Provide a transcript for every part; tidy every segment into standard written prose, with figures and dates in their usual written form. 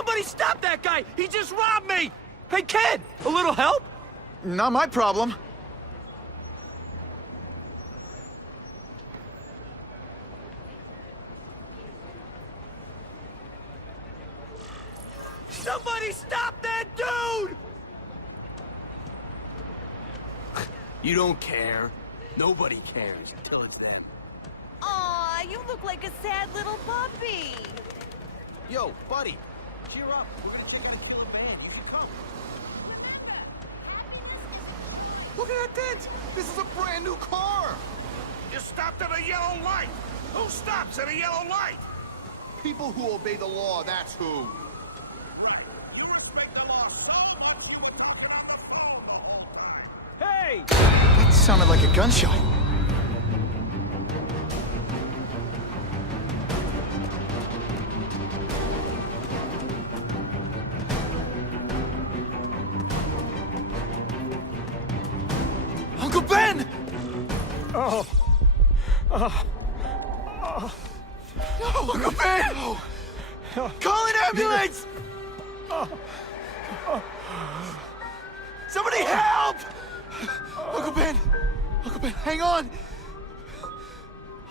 Somebody stop that guy! He just robbed me! Hey, kid! A little help? Not my problem. Somebody stop that dude! You don't care. Nobody cares until it's them. Aw, you look like a sad little puppy. Yo, buddy, cheer up. We're gonna check out a killer band. You should come. Look at that dent! This is a brand new car! You stopped at a yellow light! Who stops at a yellow light? People who obey the law, that's who. Right. You respect the law so... Hey! That sounded like a gunshot. Uncle Ben! Oh. No, Uncle Ben! Call an ambulance! Somebody help! Uncle Ben! Uncle Ben, hang on!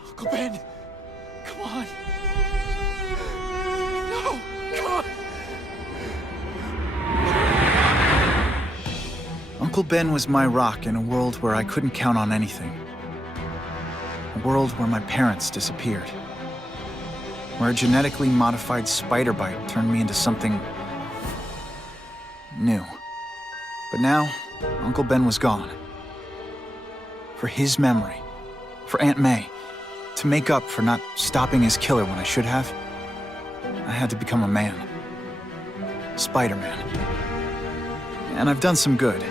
Uncle Ben! Come on! No! Come on! Uncle Ben was my rock in a world where I couldn't count on anything. A world where my parents disappeared. Where a genetically modified spider bite turned me into something new. But now, Uncle Ben was gone. For his memory, for Aunt May, to make up for not stopping his killer when I should have, I had to become a man. Spider-Man. And I've done some good,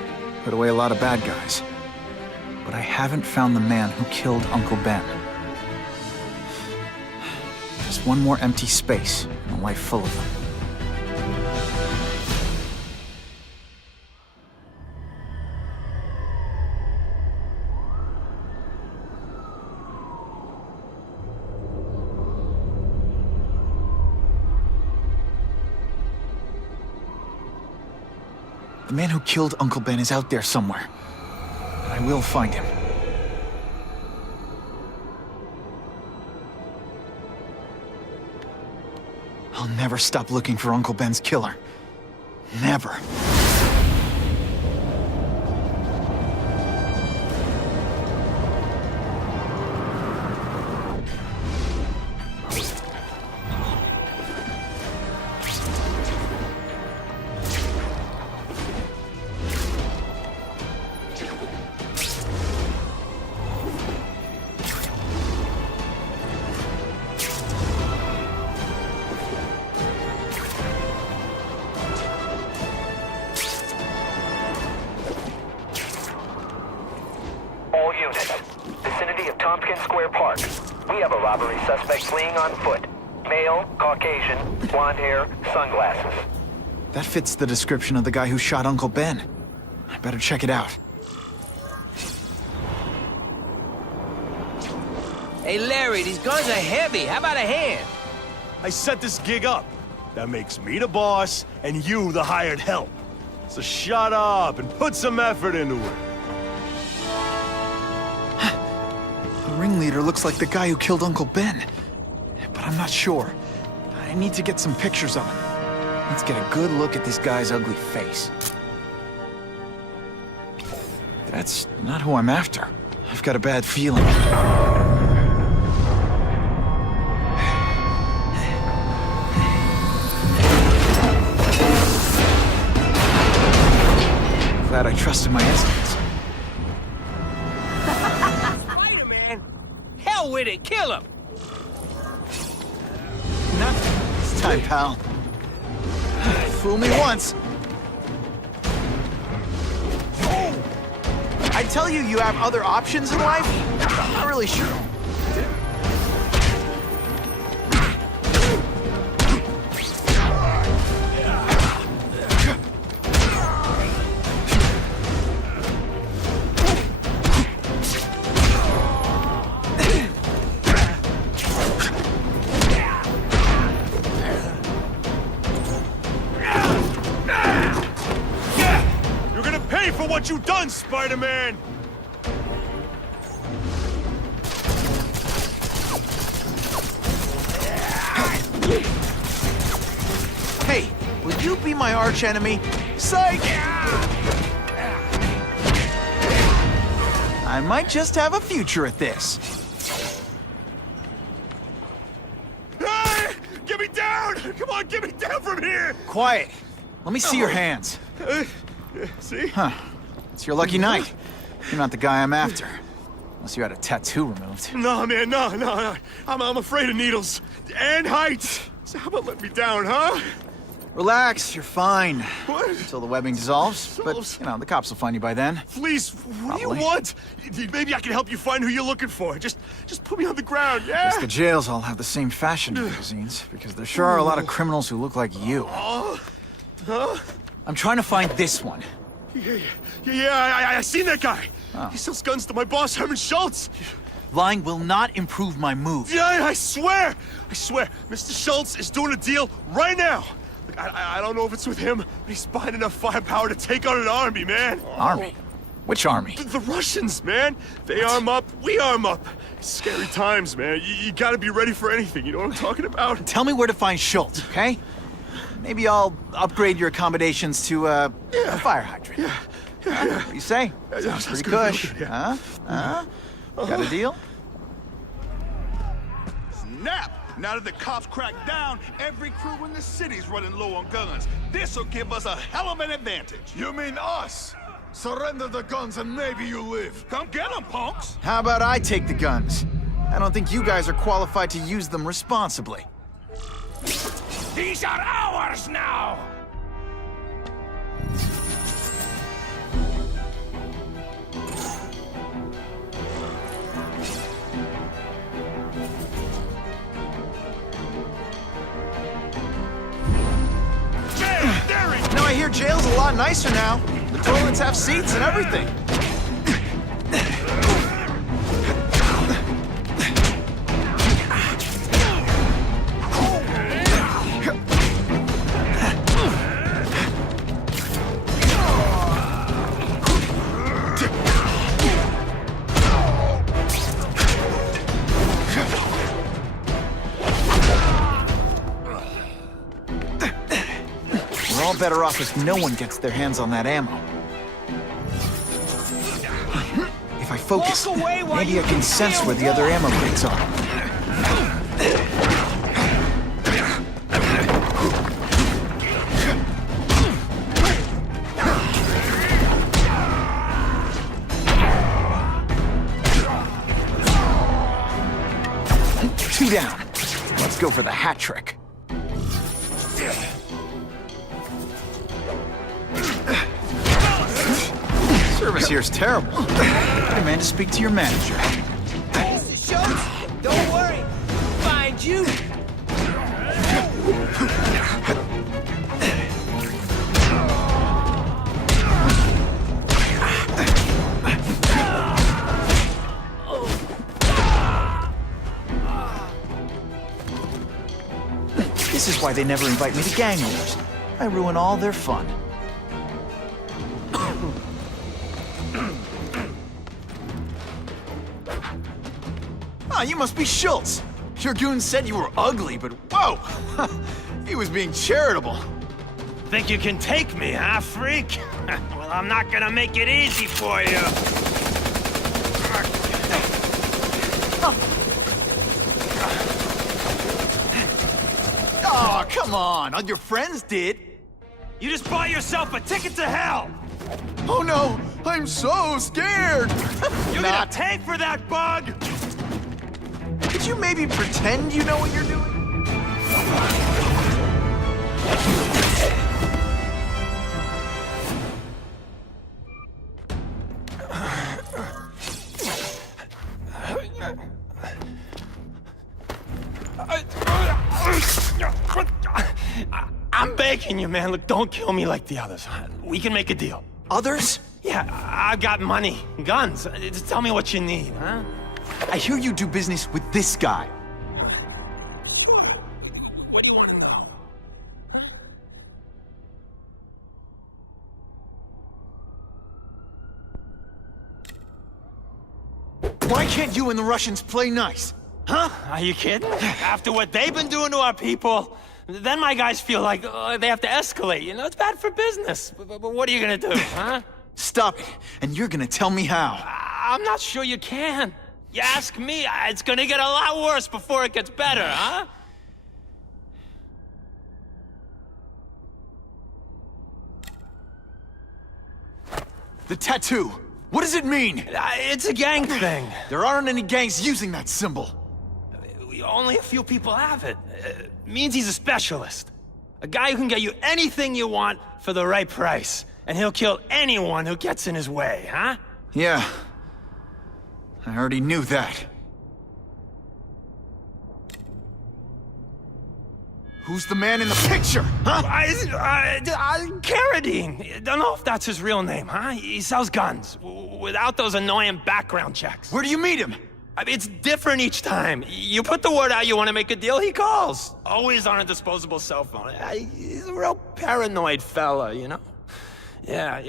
put away a lot of bad guys. But I haven't found the man who killed Uncle Ben. Just one more empty space in a life full of them. The man who killed Uncle Ben is out there somewhere. And I will find him. I'll never stop looking for Uncle Ben's killer. Never. All units. Vicinity of Tompkins Square Park. We have a robbery suspect fleeing on foot. Male, Caucasian, blonde hair, sunglasses. That fits the description of the guy who shot Uncle Ben. I better check it out. Hey, Larry, these guns are heavy. How about a hand? I set this gig up. That makes me the boss and you the hired help. So shut up and put some effort into it. The ringleader looks like the guy who killed Uncle Ben. But I'm not sure. I need to get some pictures of him. Let's get a good look at this guy's ugly face. That's not who I'm after. I've got a bad feeling. Glad I trusted my instincts. Spider-Man? Hell with it, kill him! Nothing this time, pal. Fool me once. I tell you, you have other options in life? I'm not really sure. Spider-Man! Hey, will you be my arch enemy? Psych! I might just have a future at this. Hey! Get me down! Come on, get me down from here! Quiet. Let me see your hands. See? Huh. It's your lucky night. You're not the guy I'm after. Unless you had a tattoo removed. No, man, no. I'm afraid of needles. And heights! So how about let me down, huh? Relax, you're fine. What? Until the webbing dissolves. Dissolves? But, you know, the cops will find you by then. Please, what do you Probably. want? Maybe I can help you find who you're looking for. Just put me on the ground, yeah? Guess the jails all have the same fashion magazines, because there sure are a lot of criminals who look like you. Huh? I'm trying to find this one. Yeah, I seen that guy. Oh. He sells guns to my boss, Herman Schultz. Lying will not improve my mood. Yeah, I swear. Mr. Schultz is doing a deal right now. Look, I don't know if it's with him, but he's buying enough firepower to take on an army, man. Army? Which army? The Russians, man. They arm up, we arm up. Scary times, man. You gotta be ready for anything, you know what I'm talking about? Tell me where to find Schultz, okay? Maybe I'll upgrade your accommodations to a fire hydrant. Yeah. What do you say? Sounds pretty good, cush. yeah. Huh? Got a deal? Snap! Now that the cops cracked down, every crew in the city's running low on guns. This'll give us a hell of an advantage. You mean us? Surrender the guns and maybe you live. Come get them, punks! How about I take the guns? I don't think you guys are qualified to use them responsibly. These are ours now! No, I hear jail's a lot nicer now. The toilets have seats and everything. We're all better off if no one gets their hands on that ammo. If I focus, maybe I can sense where the other ammo crates are. Two down. Let's go for the hat trick. Service here's terrible. I demand to speak to your manager. Mr. Schultz, don't worry. Find you. This is why they never invite me to gang wars. I ruin all their fun. Ah, you must be Schultz. Your goon said you were ugly, but whoa! He was being charitable. Think you can take me, huh, freak? Well, I'm not gonna make it easy for you. Oh, come on. All your friends did. You just bought yourself a ticket to hell! Oh no! I'm so scared! You're gonna pay for that, bug! Could you maybe pretend you know what you're doing? I'm begging you, man. Look, don't kill me like the others. We can make a deal. Others? Yeah, I've got money, guns. Just tell me what you need, huh? I hear you do business with this guy. What do you want to know? Why can't you and the Russians play nice? Huh? Are you kidding? After what they've been doing to our people, then my guys feel like they have to escalate. You know, it's bad for business. But what are you gonna do, huh? Stop it, and you're gonna tell me how. I'm not sure you can. You ask me, it's gonna get a lot worse before it gets better, huh? The tattoo, what does it mean? It's a gang thing. There aren't any gangs using that symbol. Only a few people have it. Means he's a specialist. A guy who can get you anything you want for the right price. And he'll kill anyone who gets in his way, huh? Yeah. I already knew that. Who's the man in the picture, huh? Carradine. Don't know if that's his real name, huh? He sells guns, without those annoying background checks. Where do you meet him? I mean, it's different each time. You put the word out you want to make a deal, he calls. Always on a disposable cell phone. He's a real paranoid fella, you know? Yeah,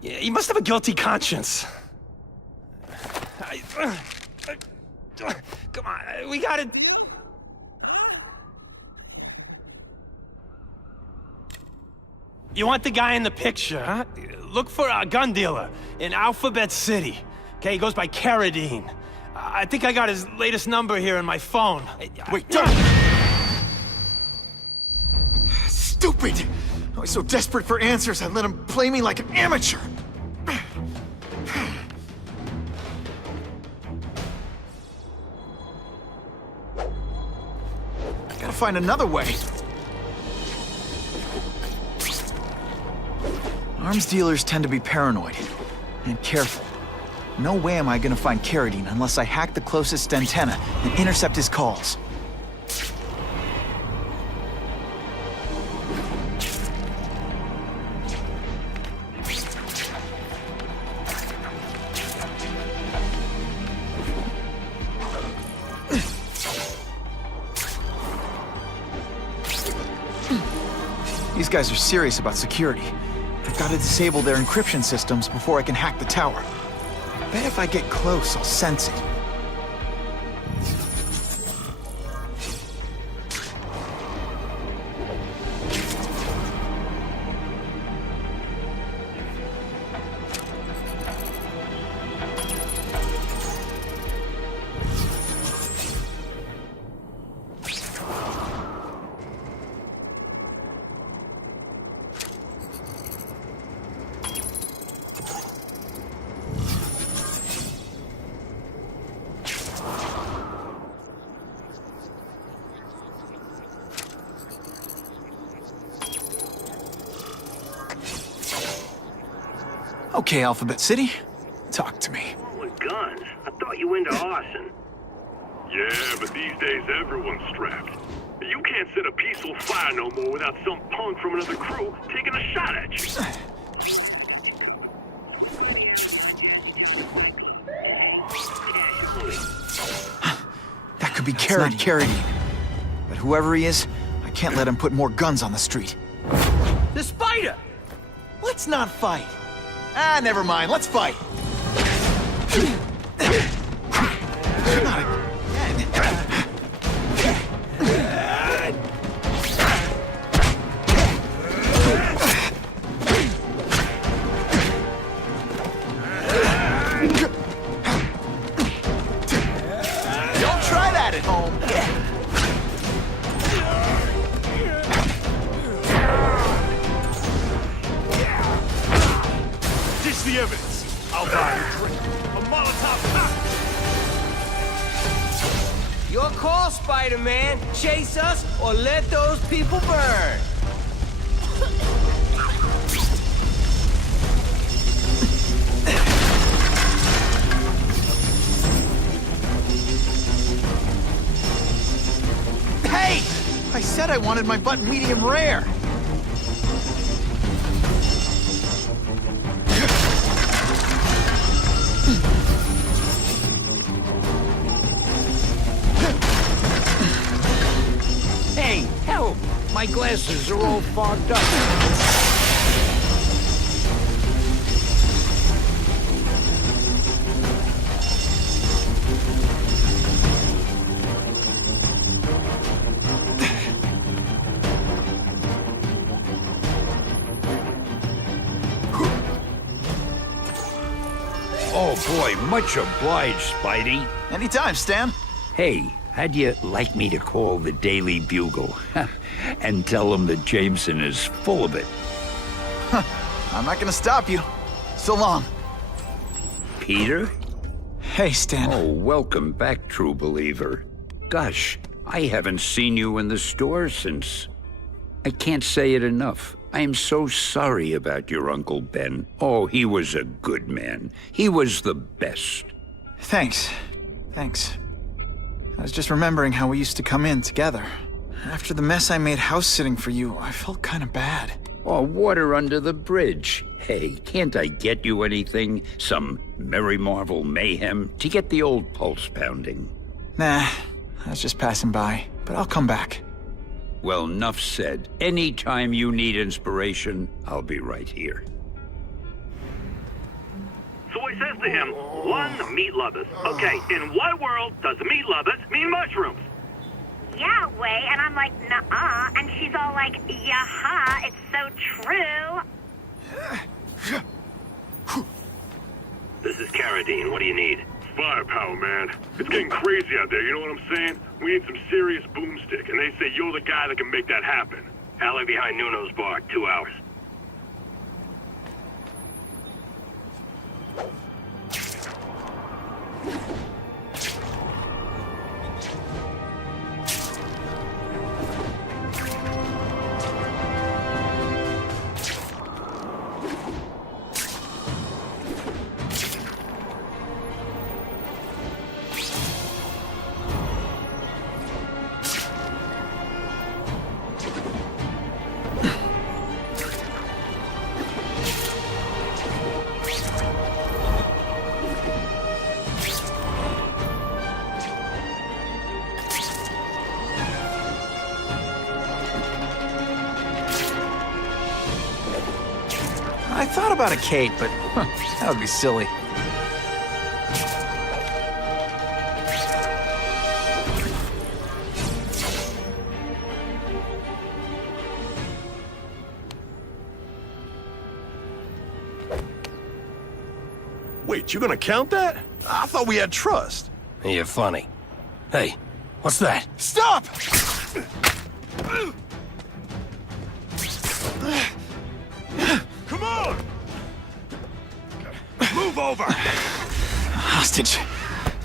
he must have a guilty conscience. Come on, we gotta... You want the guy in the picture, huh? Look for a gun dealer in Alphabet City. Okay, he goes by Carradine. I think I got his latest number here in my phone. Wait, don't... Stupid! I was so desperate for answers, I let him play me like an amateur. I gotta find another way. Arms dealers tend to be paranoid and careful. No way am I gonna find Carradine unless I hack the closest antenna and intercept his calls. These guys are serious about security. I've got to disable their encryption systems before I can hack the tower. I bet if I get close, I'll sense it. Okay, Alphabet City, talk to me. With guns? I thought you were into arson. Yeah, but these days everyone's strapped. You can't set a peaceful fire no more without some punk from another crew taking a shot at you. That could be Carradine. But whoever he is, I can't let him put more guns on the street. The spider! Let's not fight. Ah, never mind. Let's fight. Not again. Don't try that at home. Ditch the evidence. I'll buy a drink. A Molotov cocktail. Your call, Spider-Man. Chase us or let those people burn. Hey! I said I wanted my butt medium rare. Hey, help! My glasses are all fogged up. Oh boy, much obliged, Spidey. Anytime, Stan. Hey, how'd you like me to call the Daily Bugle and tell them that Jameson is full of it? I'm not gonna stop you. So long. Peter? Hey, Stan. Oh, welcome back, true believer. Gosh, I haven't seen you in the store since... I can't say it enough. I am so sorry about your Uncle Ben. Oh, he was a good man. He was the best. Thanks. I was just remembering how we used to come in together. After the mess I made house-sitting for you, I felt kind of bad. Oh, water under the bridge. Hey, can't I get you anything? Some Merry Marvel mayhem to get the old pulse pounding? Nah, I was just passing by, but I'll come back. Well, enough said. Anytime you need inspiration, I'll be right here. So he says to him, one, meat lovers. Okay, in what world does meat lovers mean mushrooms? Yeah, way, and I'm like, nuh-uh, and she's all like, yeah-ha, it's so true. This is Carradine. What do you need? Firepower, man. It's getting crazy out there, you know what I'm saying? We need some serious boomstick, and they say you're the guy that can make that happen. Alley behind Nuno's bar, 2 hours. I thought about a cape, but that would be silly. Wait, you gonna count that? I thought we had trust. You're funny. Hey, what's that? Stop! Come on! Move over! Hostage.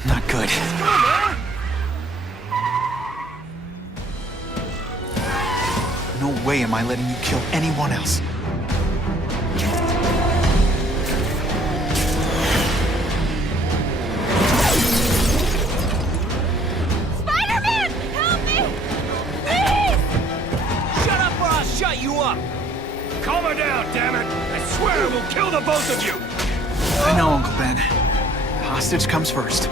Not good. No way am I letting you kill anyone else. Spider-Man! Help me! Please! Shut up or I'll shut you up! Calm her down, damn it! I swear I will kill the both of you! I know, Uncle Ben. Hostage comes first.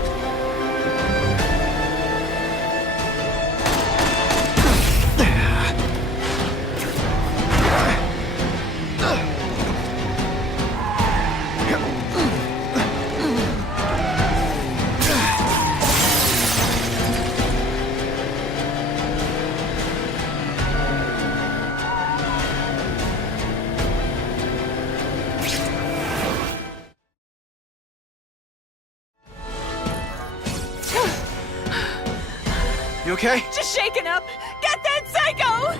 You okay? Just shaken up! Get that psycho!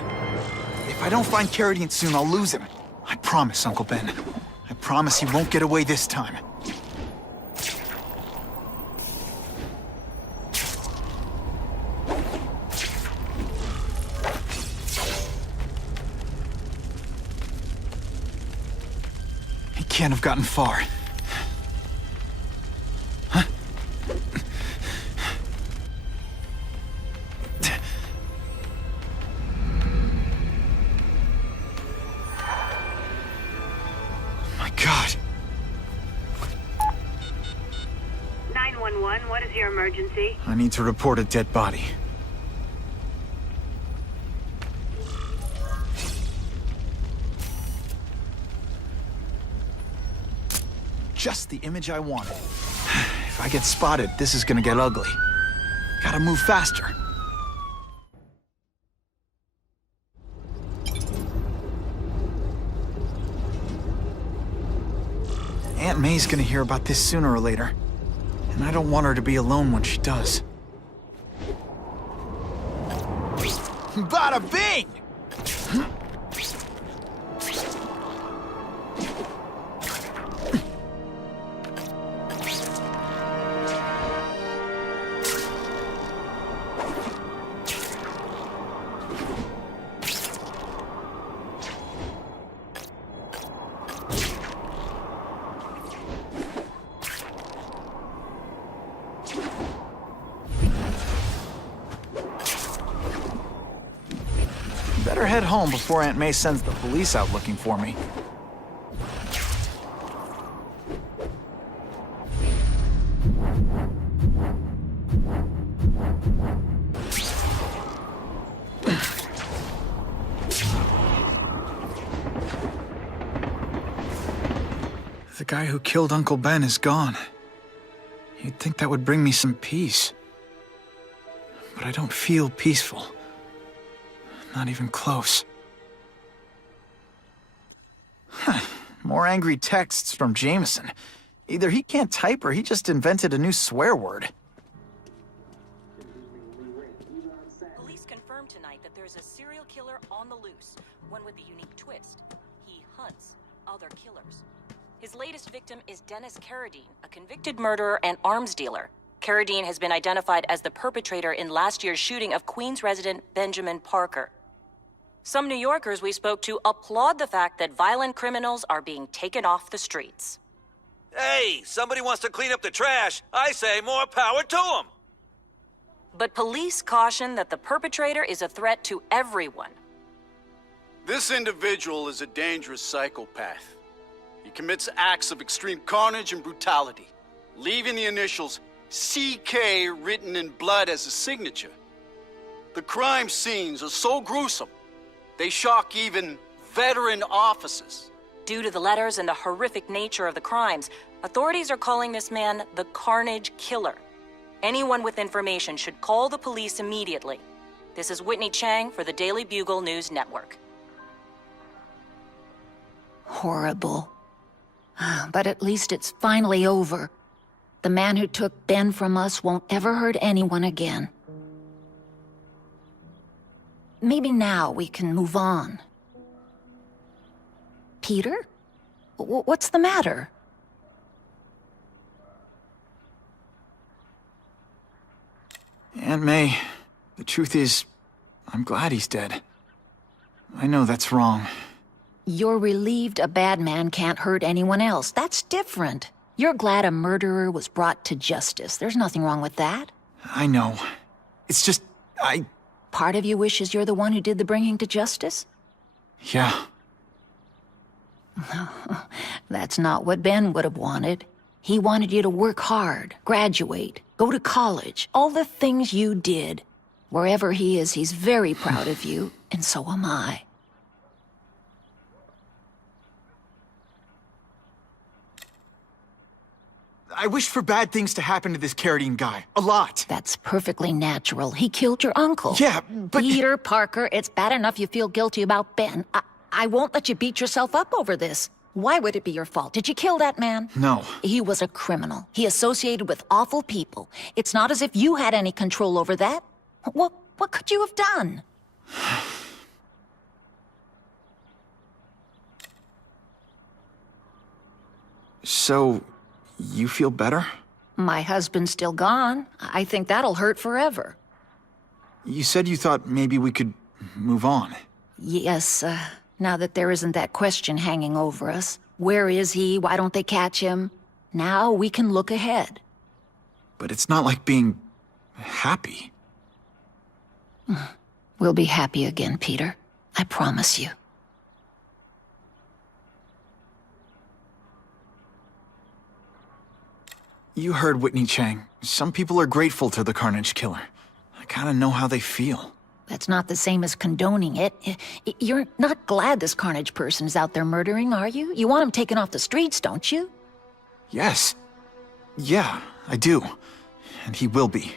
If I don't find Carradine soon, I'll lose him. I promise, Uncle Ben. I promise he won't get away this time. He can't have gotten far. God. 911, what is your emergency? I need to report a dead body. Just the image I wanted. If I get spotted, this is gonna get ugly. Gotta move faster. Aunt May's gonna hear about this sooner or later. And I don't want her to be alone when she does. Bada bing! Better head home before Aunt May sends the police out looking for me. The guy who killed Uncle Ben is gone. You'd think that would bring me some peace. But I don't feel peaceful. Not even close. Huh. More angry texts from Jameson. Either he can't type or he just invented a new swear word. Police confirmed tonight that there's a serial killer on the loose, one with a unique twist. He hunts other killers. His latest victim is Dennis Carradine, a convicted murderer and arms dealer. Carradine has been identified as the perpetrator in last year's shooting of Queens resident Benjamin Parker. Some New Yorkers we spoke to applaud the fact that violent criminals are being taken off the streets. Hey, somebody wants to clean up the trash. I say more power to them. But police caution that the perpetrator is a threat to everyone. This individual is a dangerous psychopath. He commits acts of extreme carnage and brutality, leaving the initials CK written in blood as a signature. The crime scenes are so gruesome, they shock even veteran officers. Due to the letters and the horrific nature of the crimes, authorities are calling this man the Carnage Killer. Anyone with information should call the police immediately. This is Whitney Chang for the Daily Bugle News Network. Horrible. But at least it's finally over. The man who took Ben from us won't ever hurt anyone again. Maybe now we can move on. Peter? What's the matter? Aunt May, the truth is, I'm glad he's dead. I know that's wrong. You're relieved a bad man can't hurt anyone else. That's different. You're glad a murderer was brought to justice. There's nothing wrong with that. I know. It's just, Part of you wishes you're the one who did the bringing to justice? Yeah. That's not what Ben would have wanted. He wanted you to work hard, graduate, go to college, all the things you did. Wherever he is, he's very proud of you, and so am I. I wish for bad things to happen to this Carradine guy. A lot. That's perfectly natural. He killed your uncle. Yeah, but... Peter Parker, it's bad enough you feel guilty about Ben. I won't let you beat yourself up over this. Why would it be your fault? Did you kill that man? No. He was a criminal. He associated with awful people. It's not as if you had any control over that. What could you have done? So, you feel better? My husband's still gone. I think that'll hurt forever. You said you thought maybe we could move on. Yes, now that there isn't that question hanging over us. Where is he? Why don't they catch him? Now we can look ahead. But it's not like being happy. We'll be happy again, Peter. I promise you. You heard Whitney Chang. Some people are grateful to the Carnage Killer. I kinda know how they feel. That's not the same as condoning it. You're not glad this Carnage person is out there murdering, are you? You want him taken off the streets, don't you? Yes. Yeah, I do. And he will be.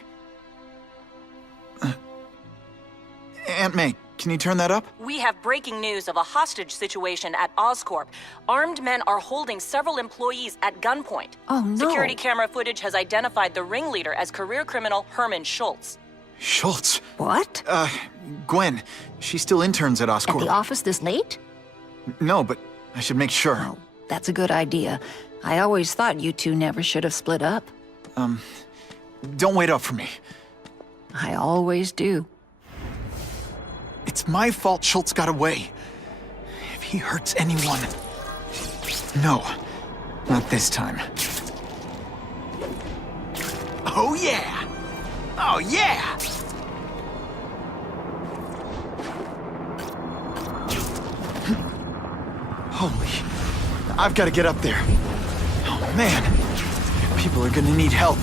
Aunt May, can you turn that up? We have breaking news of a hostage situation at Oscorp. Armed men are holding several employees at gunpoint. Oh, no. Security camera footage has identified the ringleader as career criminal Herman Schultz. Schultz? What? Gwen, she still interns at Oscorp. At the office this late? No, but I should make sure. Oh, that's a good idea. I always thought you two never should have split up. Don't wait up for me. I always do. It's my fault Schultz got away. If he hurts anyone... No, not this time. Oh yeah! Oh yeah! Holy... I've got to get up there. Oh man, people are gonna need help.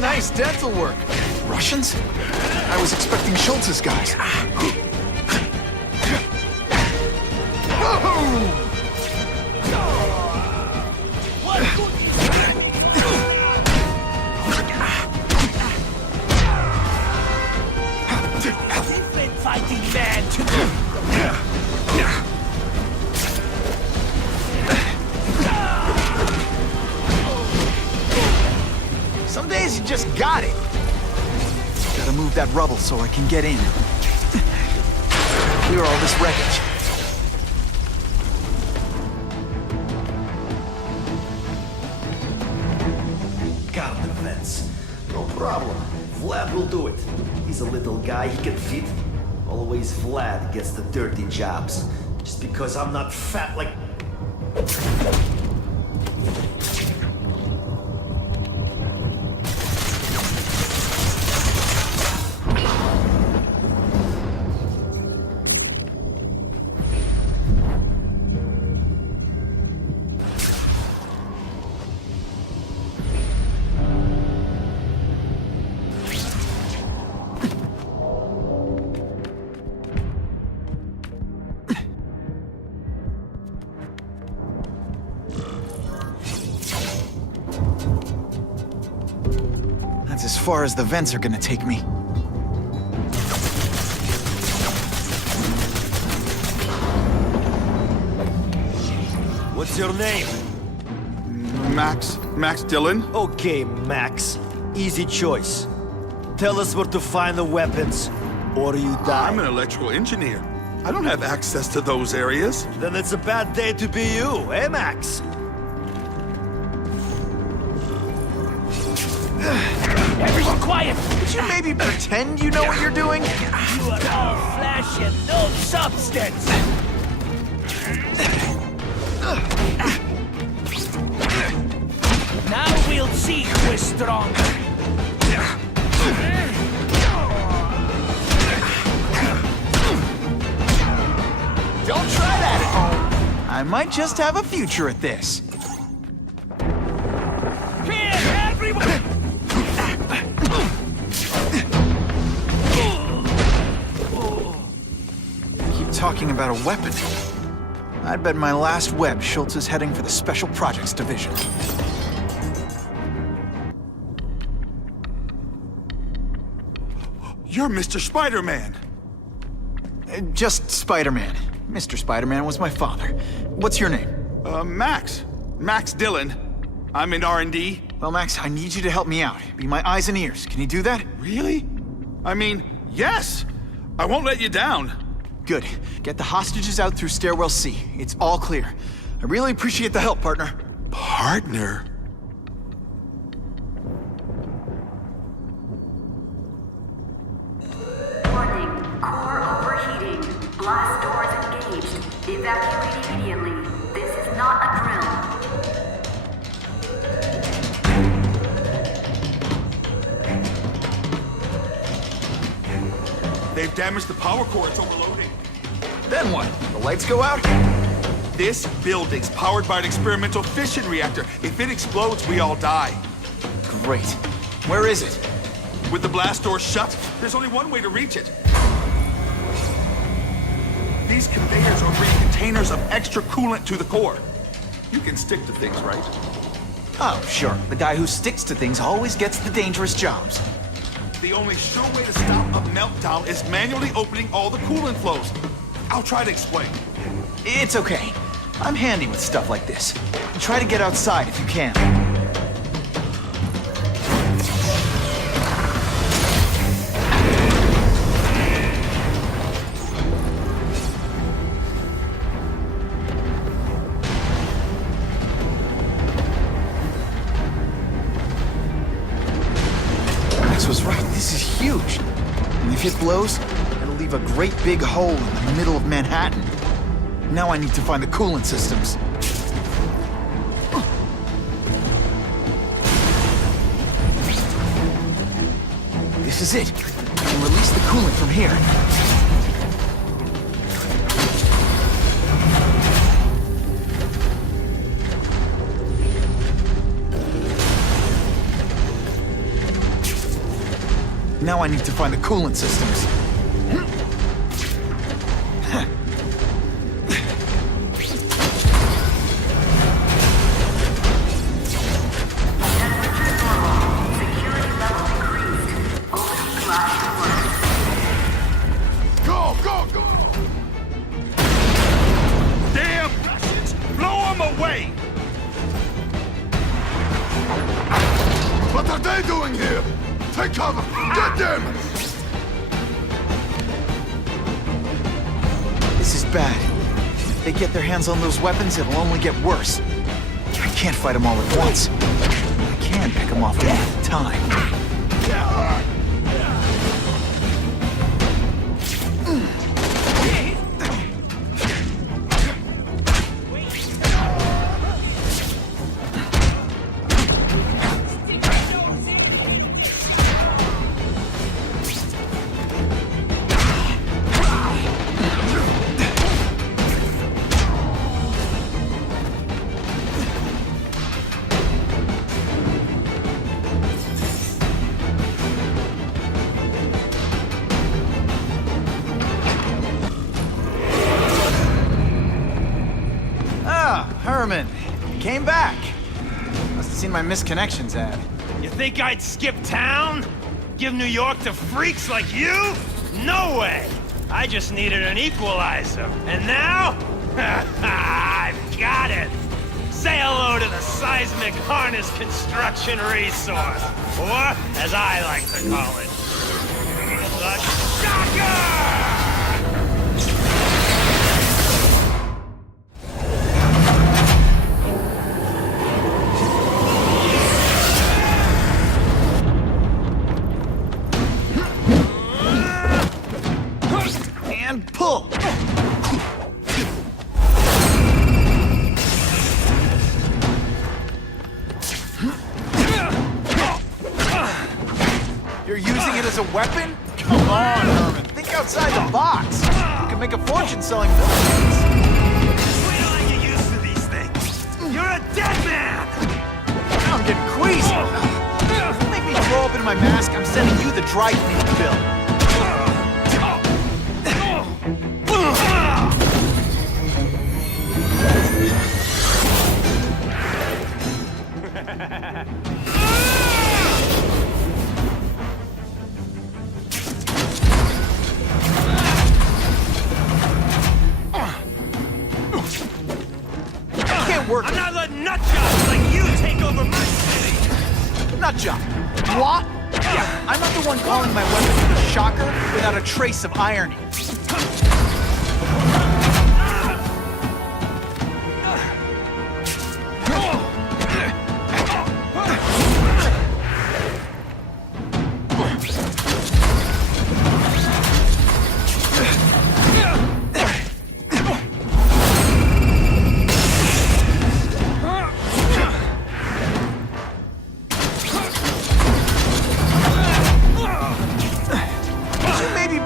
Nice dental work. Russians? I was expecting Schultz's guys. Fighting man to Some days you just got it. Gotta move that rubble so I can get in. Clear all this wreckage. Got the vents. No problem. Vlad will do it. He's a little guy, he can fit. Always Vlad gets the dirty jobs. Just because I'm not fat like... That's as far as the vents are gonna take me. What's your name? Max Dillon. Okay, Max. Easy choice. Tell us where to find the weapons, or you die. I'm an electrical engineer. I don't have access to those areas. Then it's a bad day to be you, eh, Max? everyone quiet! Could you maybe pretend you know what you're doing? You are all flesh and no substance! Now we'll see who is stronger. Don't try that at home. I might just have a future at this. Here, everyone! Keep talking about a weapon. I'd bet my last web Schultz is heading for the Special Projects Division. You're Mr. Spider-Man. Just Spider-Man. Mr. Spider-Man was my father. What's your name? Max. Max Dillon. I'm in R&D. Well, Max, I need you to help me out. Be my eyes and ears. Can you do that? Really? I mean, yes! I won't let you down. Good. Get the hostages out through Stairwell C. It's all clear. I really appreciate the help, partner. Partner? Warning. Core overheating. Blast doors engaged. Evacuate immediately. This is not a drill. They've damaged the power core. It's overloading. Then what? The lights go out? This building's powered by an experimental fission reactor. If it explodes, we all die. Great. Where is it? With the blast door shut, there's only one way to reach it. These conveyors will bring containers of extra coolant to the core. You can stick to things, right? Oh, sure. The guy who sticks to things always gets the dangerous jobs. The only sure way to stop a meltdown is manually opening all the coolant flows. I'll try to explain. It's okay. I'm handy with stuff like this. Try to get outside if you can. Was right. This is huge. And if it blows, it'll leave a great big hole in the middle of Manhattan. Now I need to find the coolant systems. This is it. I can release the coolant from here. Now I need to find the coolant systems. Go, go, go! Damn Russians! Blow them away! What are they doing here? Take cover! Get them! This is bad. If they get their hands on those weapons, it'll only get worse. I can't fight them all at once. I can pick them off one at a time. Herman, you came back. Must have seen my missed connections ad. You think I'd skip town? Give New York to freaks like you? No way! I just needed an equalizer. And now? I've got it! Say hello to the seismic harness construction resource. Or, as I like to call it, the Shocker! And pull! You're using it as a weapon? Come on, Herman. Think outside the box. You can make a fortune selling buildings. Wait till I get used to these things. You're a dead man! Now I'm getting queasy. If you make me throw up in my mask, I'm sending you the dry cleaning bill. I'm not letting nutjobs like you take over my city! Nutjob? What? Yeah, I'm not the one calling my weapon the Shocker without a trace of irony.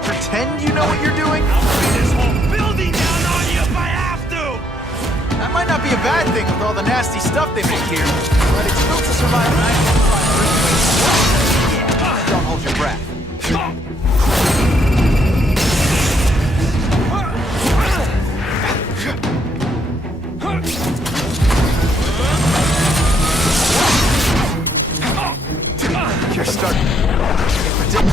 Pretend here, but it's built to survive 9.5 earthquakes. Don't hold your breath. You're starting to predict.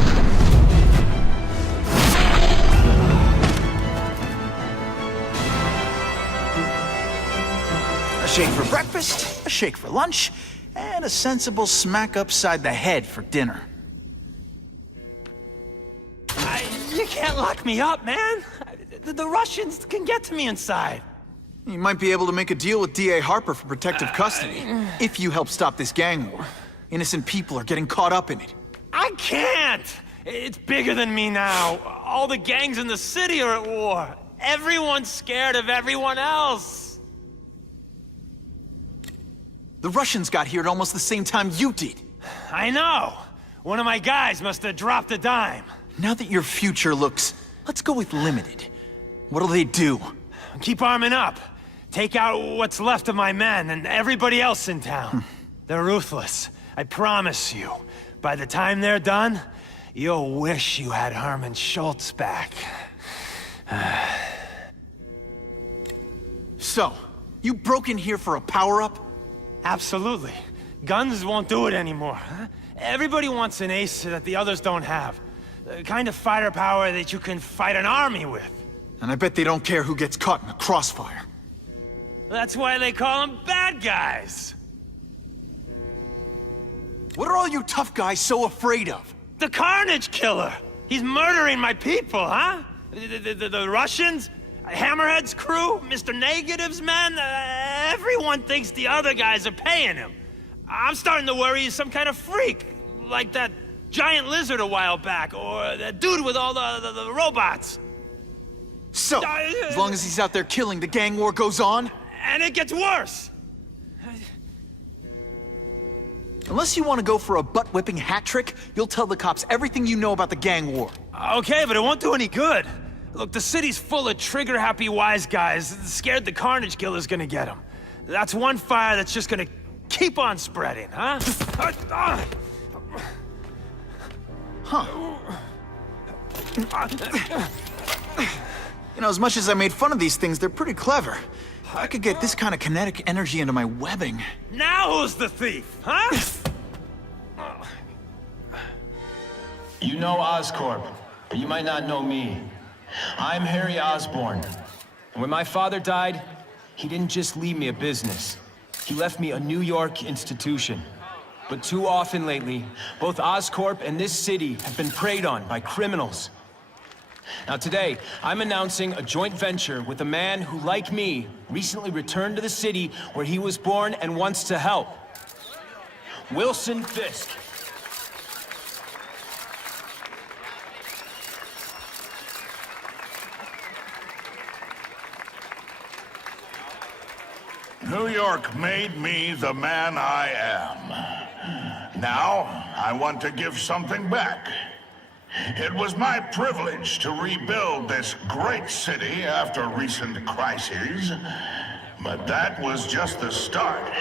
A shake for breakfast, a shake for lunch, and a sensible smack upside the head for dinner. You can't lock me up, man. The Russians can get to me inside. You might be able to make a deal with D.A. Harper for protective custody, if you help stop this gang war. Innocent people are getting caught up in it. I can't! It's bigger than me now. All the gangs in the city are at war. Everyone's scared of everyone else. The Russians got here at almost the same time you did. I know. One of my guys must have dropped a dime. Now that your future looks, let's go with limited. What'll they do? Keep arming up. Take out what's left of my men and everybody else in town. They're ruthless. I promise you. By the time they're done, you'll wish you had Herman Schultz back. So, you broke in here for a power-up? Absolutely. Guns won't do it anymore. Huh? Everybody wants an ace that the others don't have. The kind of firepower that you can fight an army with. And I bet they don't care who gets caught in a crossfire. That's why they call them bad guys. What are all you tough guys so afraid of? The Carnage Killer! He's murdering my people, huh? The Russians? Hammerhead's crew? Mr. Negative's men? Everyone thinks the other guys are paying him. I'm starting to worry he's some kind of freak. Like that giant lizard a while back, or that dude with all the robots. So, as long as he's out there killing, the gang war goes on? And it gets worse! Unless you want to go for a butt-whipping hat trick, you'll tell the cops everything you know about the gang war. Okay, but it won't do any good. Look, the city's full of trigger-happy wise guys, scared the Carnage Killer's gonna get them. That's one fire that's just gonna keep on spreading, huh? You know, as much as I made fun of these things, they're pretty clever. I could get this kind of kinetic energy into my webbing. Now who's the thief, huh? You know Oscorp, but you might not know me. I'm Harry Osborn. And when my father died, he didn't just leave me a business. He left me a New York institution. But too often lately, both Oscorp and this city have been preyed on by criminals. Now today, I'm announcing a joint venture with a man who, like me, recently returned to the city where he was born and wants to help. Wilson Fisk. New York made me the man I am. Now, I want to give something back. It was my privilege to rebuild this great city after recent crises, but that was just the start.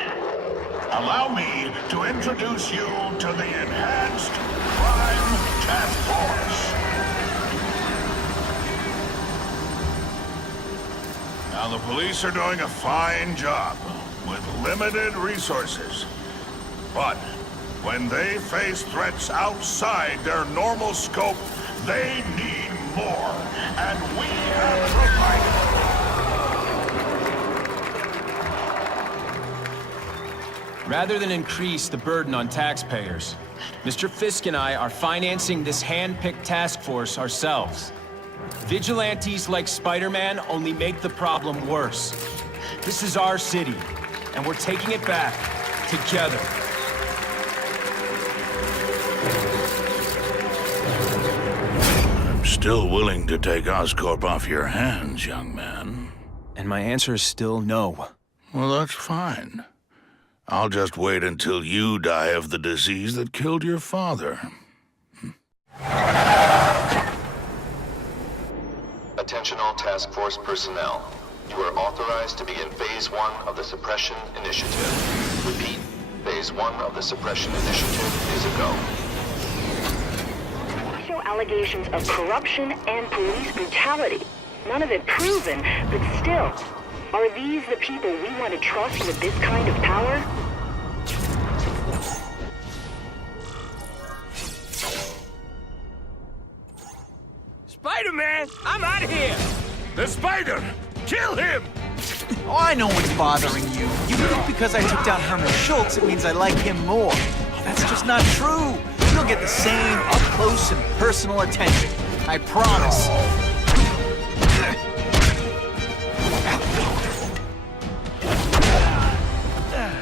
Allow me to introduce you to the Enhanced Crime Task Force. Now, the police are doing a fine job with limited resources, but when they face threats outside their normal scope, they need more, and we have provided. Rather than increase the burden on taxpayers, Mr. Fisk and I are financing this hand-picked task force ourselves. Vigilantes like Spider-Man only make the problem worse. This is our city, and we're taking it back together. I'm still willing to take Oscorp off your hands, young man. And my answer is still no. Well, that's fine. I'll just wait until you die of the disease that killed your father. Attention all task force personnel. You are authorized to begin Phase 1 of the Suppression Initiative. Repeat, Phase 1 of the suppression initiative is a go. Show allegations of corruption and police brutality. None of it proven, but still. Are these the people we want to trust with this kind of power? Spider-Man, I'm out of here! The spider! Kill him! Oh, I know what's bothering you. You think because I took down Herman Schultz, it means I like him more. Oh, that's just not true. You'll get the same up-close and personal attention. I promise.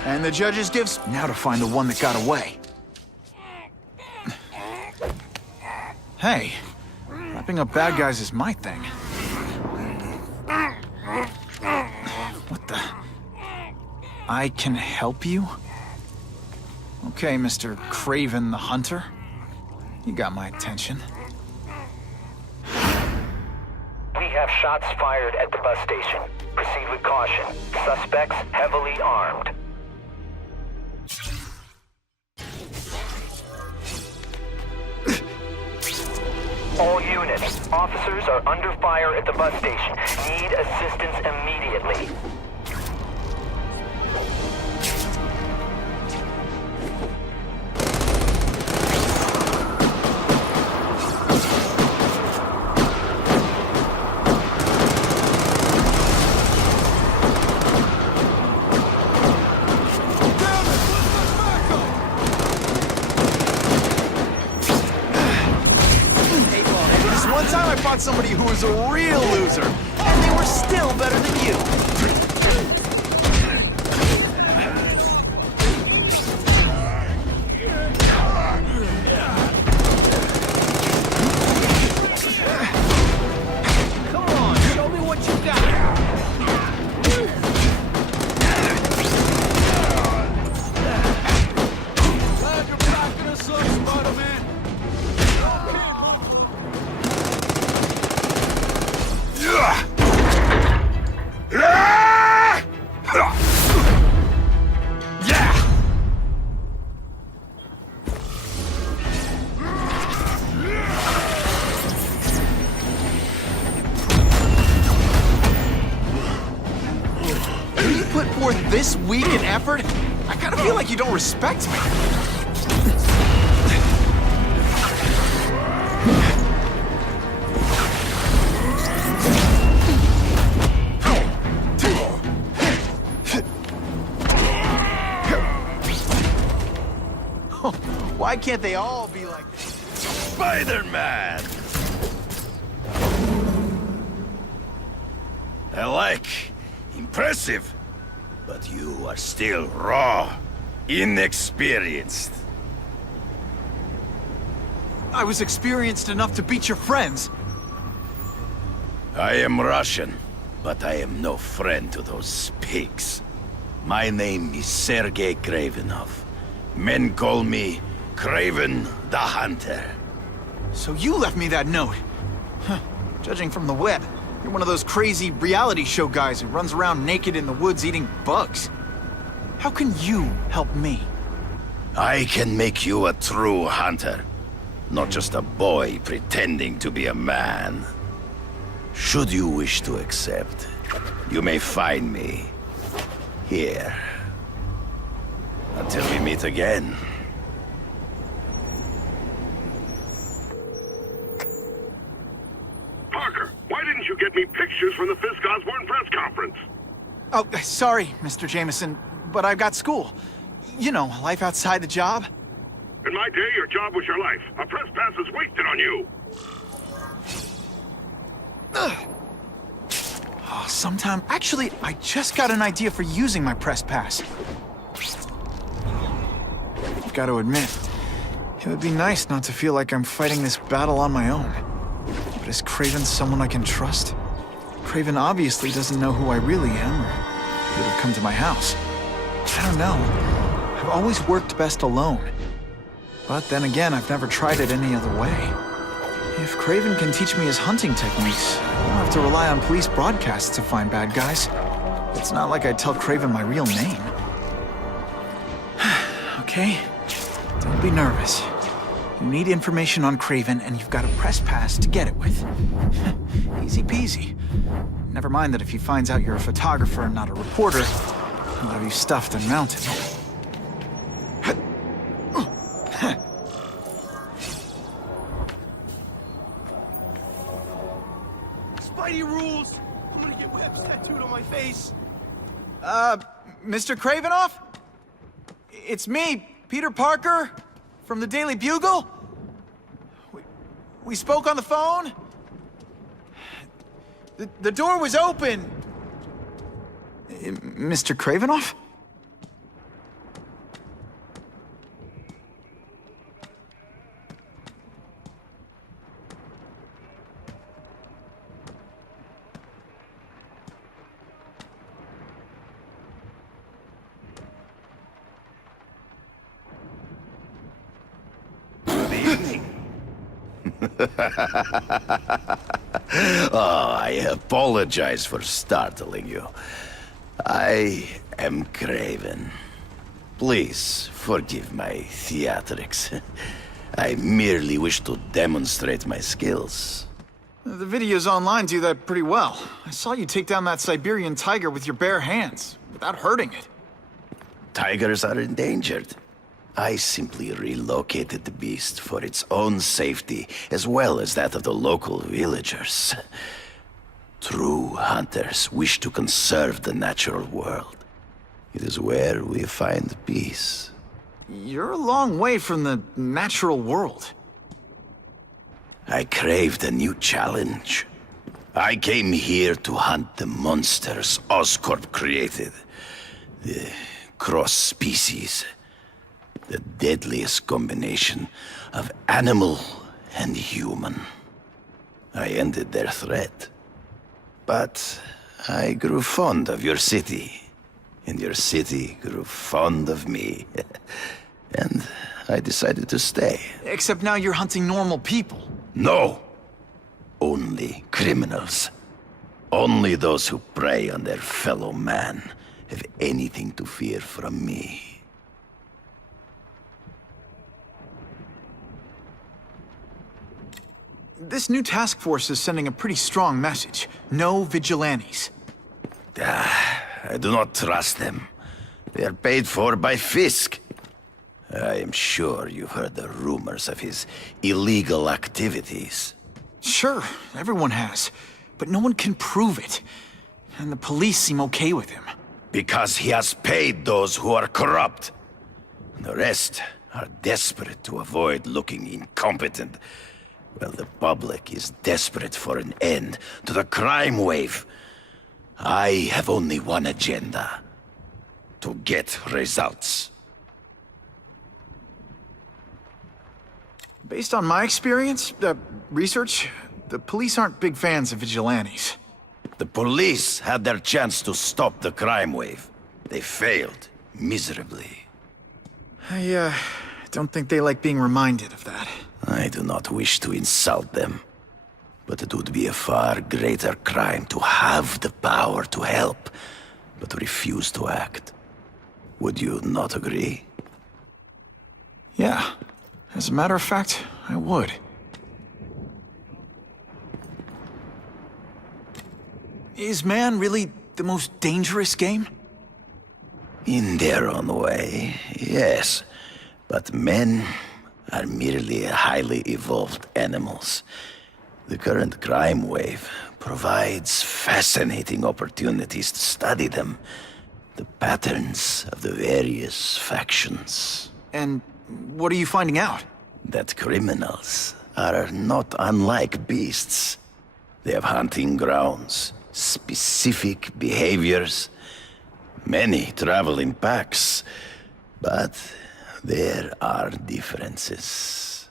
And the judges gives now to find the one that got away. Hey, wrapping up bad guys is my thing. What the? I can help you? Okay, Mr. Craven the Hunter. You got my attention. We have shots fired at the bus station. Proceed with caution. Suspects heavily armed. All units, officers are under fire at the bus station. Need assistance immediately. Somebody who was a real loser, and they were still better than you. Come on, show me what you got. Glad you're backing us up, Spider-Man. This week in effort? I kind of feel like you don't respect me. Why can't they all be like this? Spider-Man! I like. Impressive. But you are still raw, inexperienced. I was experienced enough to beat your friends. I am Russian, but I am no friend to those pigs. My name is Sergei Kravenov. Men call me Craven the Hunter. So you left me that note. Huh. Judging from the web, you're one of those crazy reality show guys who runs around naked in the woods eating bugs. How can you help me? I can make you a true hunter, not just a boy pretending to be a man. Should you wish to accept, you may find me here. Until we meet again. Parker, why didn't you get me pictures from the Fisk Osborn press conference? Oh, sorry, Mr. Jameson, but I've got school. You know, life outside the job. In my day, your job was your life. A press pass is wasted on you. Oh, sometime... Actually, I just got an idea for using my press pass. I've got to admit, it would be nice not to feel like I'm fighting this battle on my own. But is Craven someone I can trust? Craven obviously doesn't know who I really am, or he would have come to my house. I don't know. I've always worked best alone. But then again, I've never tried it any other way. If Craven can teach me his hunting techniques, I won't have to rely on police broadcasts to find bad guys. It's not like I'd tell Craven my real name. okay? Don't be nervous. You need information on Craven, and you've got a press pass to get it with. Easy peasy. Never mind that if he finds out you're a photographer and not a reporter, he'll have you stuffed and mounted. Spidey rules! I'm gonna get webs tattooed on my face. Mr. Kravinoff? It's me, Peter Parker, from the Daily Bugle. We spoke on the phone. The door was open. Mr. Kravinoff? Oh, I apologize for startling you. I am Craven. Please forgive my theatrics. I merely wish to demonstrate my skills. The videos online do that pretty well. I saw you take down that Siberian tiger with your bare hands, without hurting it. Tigers are endangered. I simply relocated the beast for its own safety, as well as that of the local villagers. True hunters wish to conserve the natural world. It is where we find peace. You're a long way from the natural world. I craved a new challenge. I came here to hunt the monsters Oscorp created. The cross species. The deadliest combination of animal and human. I ended their threat. But I grew fond of your city. And your city grew fond of me. And I decided to stay. Except now you're hunting normal people. No! Only criminals. Only those who prey on their fellow man have anything to fear from me. This new task force is sending a pretty strong message. No vigilantes. I do not trust them. They are paid for by Fisk. I am sure you've heard the rumors of his illegal activities. Sure, everyone has. But no one can prove it. And the police seem okay with him. Because he has paid those who are corrupt. The rest are desperate to avoid looking incompetent. Well, the public is desperate for an end to the crime wave. I have only one agenda. To get results. Based on my experience, research, the police aren't big fans of vigilantes. The police had their chance to stop the crime wave. They failed, miserably. I don't think they like being reminded of that. I do not wish to insult them. But it would be a far greater crime to have the power to help, but refuse to act. Would you not agree? Yeah. As a matter of fact, I would. Is man really the most dangerous game? In their own way, yes. But men are merely highly evolved animals. The current crime wave provides fascinating opportunities to study them. The patterns of the various factions. And what are you finding out? That criminals are not unlike beasts. They have hunting grounds, specific behaviors. Many travel in packs, but there are differences.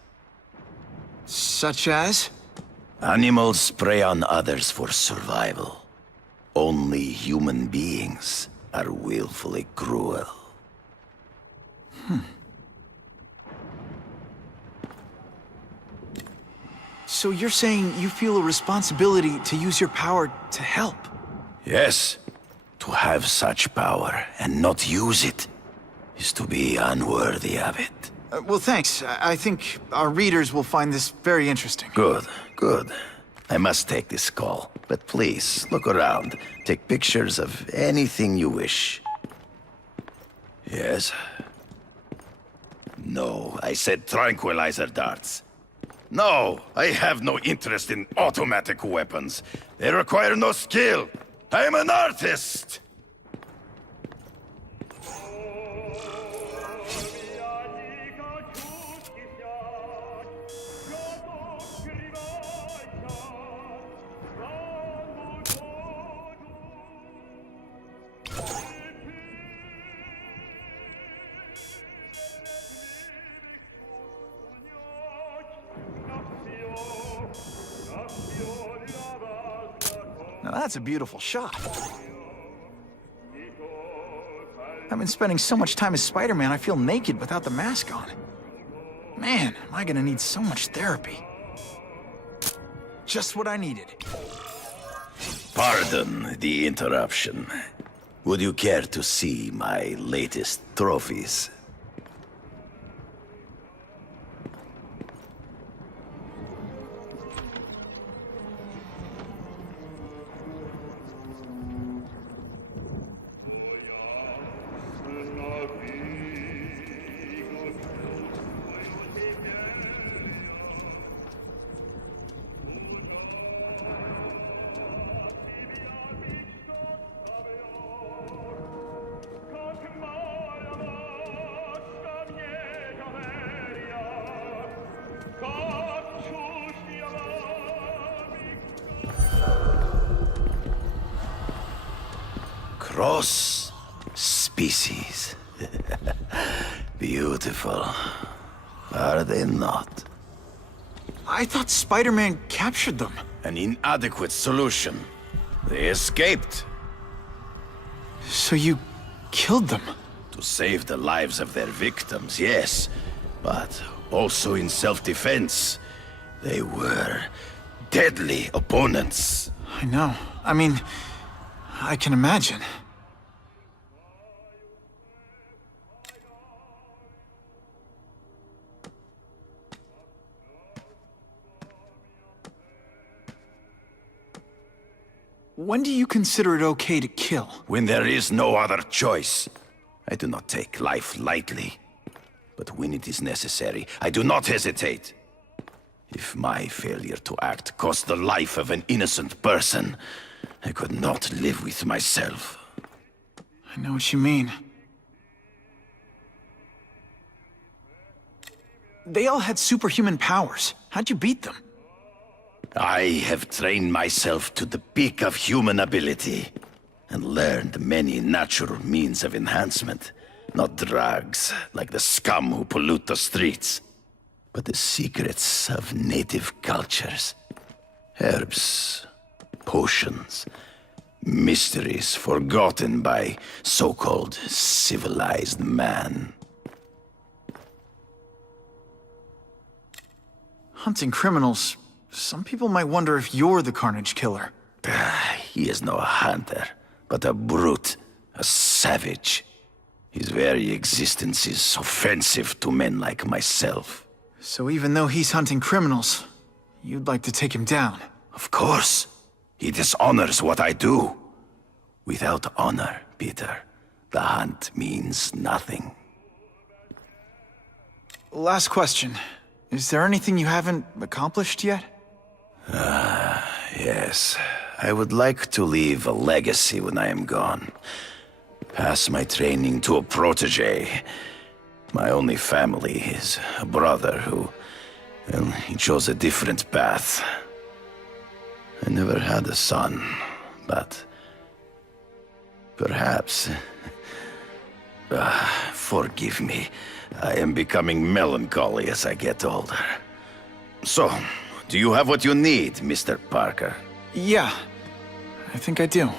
Such as? Animals prey on others for survival. Only human beings are willfully cruel. So you're saying you feel a responsibility to use your power to help? Yes, to have such power and not use it is to be unworthy of it. Well, thanks. I think our readers will find this very interesting. Good, good. I must take this call, but please, look around. Take pictures of anything you wish. Yes? No, I said tranquilizer darts. No, I have no interest in automatic weapons. They require no skill. I am an artist! Now that's a beautiful shot. I've been spending so much time as Spider-Man, I feel naked without the mask on. Man, am I gonna need so much therapy. Just what I needed. Pardon the interruption. Would you care to see my latest trophies? Cross species. Beautiful. Are they not? I thought Spider-Man captured them. An inadequate solution. They escaped. So you killed them? To save the lives of their victims, yes. But also in self-defense. They were deadly opponents. I know. I mean, I can imagine. When do you consider it okay to kill? When there is no other choice. I do not take life lightly. But when it is necessary, I do not hesitate. If my failure to act cost the life of an innocent person, I could not live with myself. I know what you mean. They all had superhuman powers. How'd you beat them? I have trained myself to the peak of human ability, and learned many natural means of enhancement. Not drugs, like the scum who pollute the streets, but the secrets of native cultures. Herbs, potions, mysteries forgotten by so-called civilized man. Hunting criminals. Some people might wonder if you're the Carnage Killer. He is no hunter, but a brute, a savage. His very existence is offensive to men like myself. So even though he's hunting criminals, you'd like to take him down? Of course. He dishonors what I do. Without honor, Peter, the hunt means nothing. Last question. Is there anything you haven't accomplished yet? Yes. I would like to leave a legacy when I am gone. Pass my training to a protege. My only family is a brother who... well, he chose a different path. I never had a son, but... perhaps... forgive me. I am becoming melancholy as I get older. So, do you have what you need, Mr. Parker? Yeah, I think I do.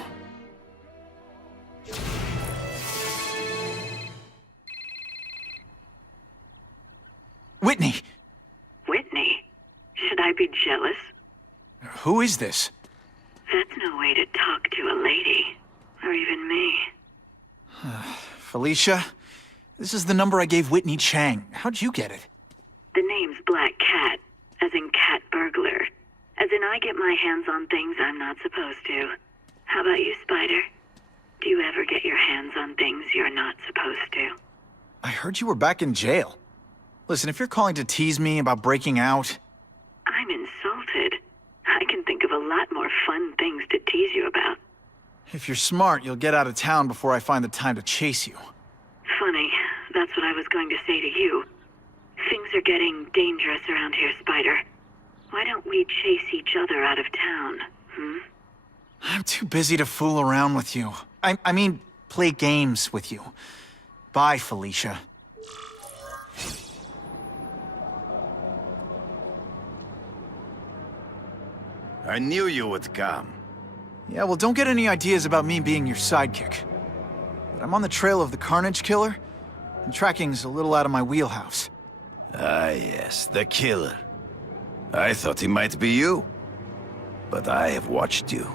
Whitney! Whitney? Should I be jealous? Who is this? That's no way to talk to a lady. Or even me. Felicia, This is the number I gave Whitney Chang. How'd you get it? The name's Black Cat, as in cat burglar. As in I get my hands on things I'm not supposed to. How about you, Spider? Do you ever get your hands on things you're not supposed to? I heard you were back in jail. Listen, if you're calling to tease me about breaking out... I'm insulted. I can think of a lot more fun things to tease you about. If you're smart, you'll get out of town before I find the time to chase you. Funny, that's what I was going to say to you. Things are getting dangerous around here, Spider. Why don't we chase each other out of town, I'm too busy to fool around with you. I mean, play games with you. Bye, Felicia. I knew you would come. Yeah, well, don't get any ideas about me being your sidekick. But I'm on the trail of the Carnage Killer, and tracking's a little out of my wheelhouse. Ah, yes, the killer. I thought he might be you. But I have watched you,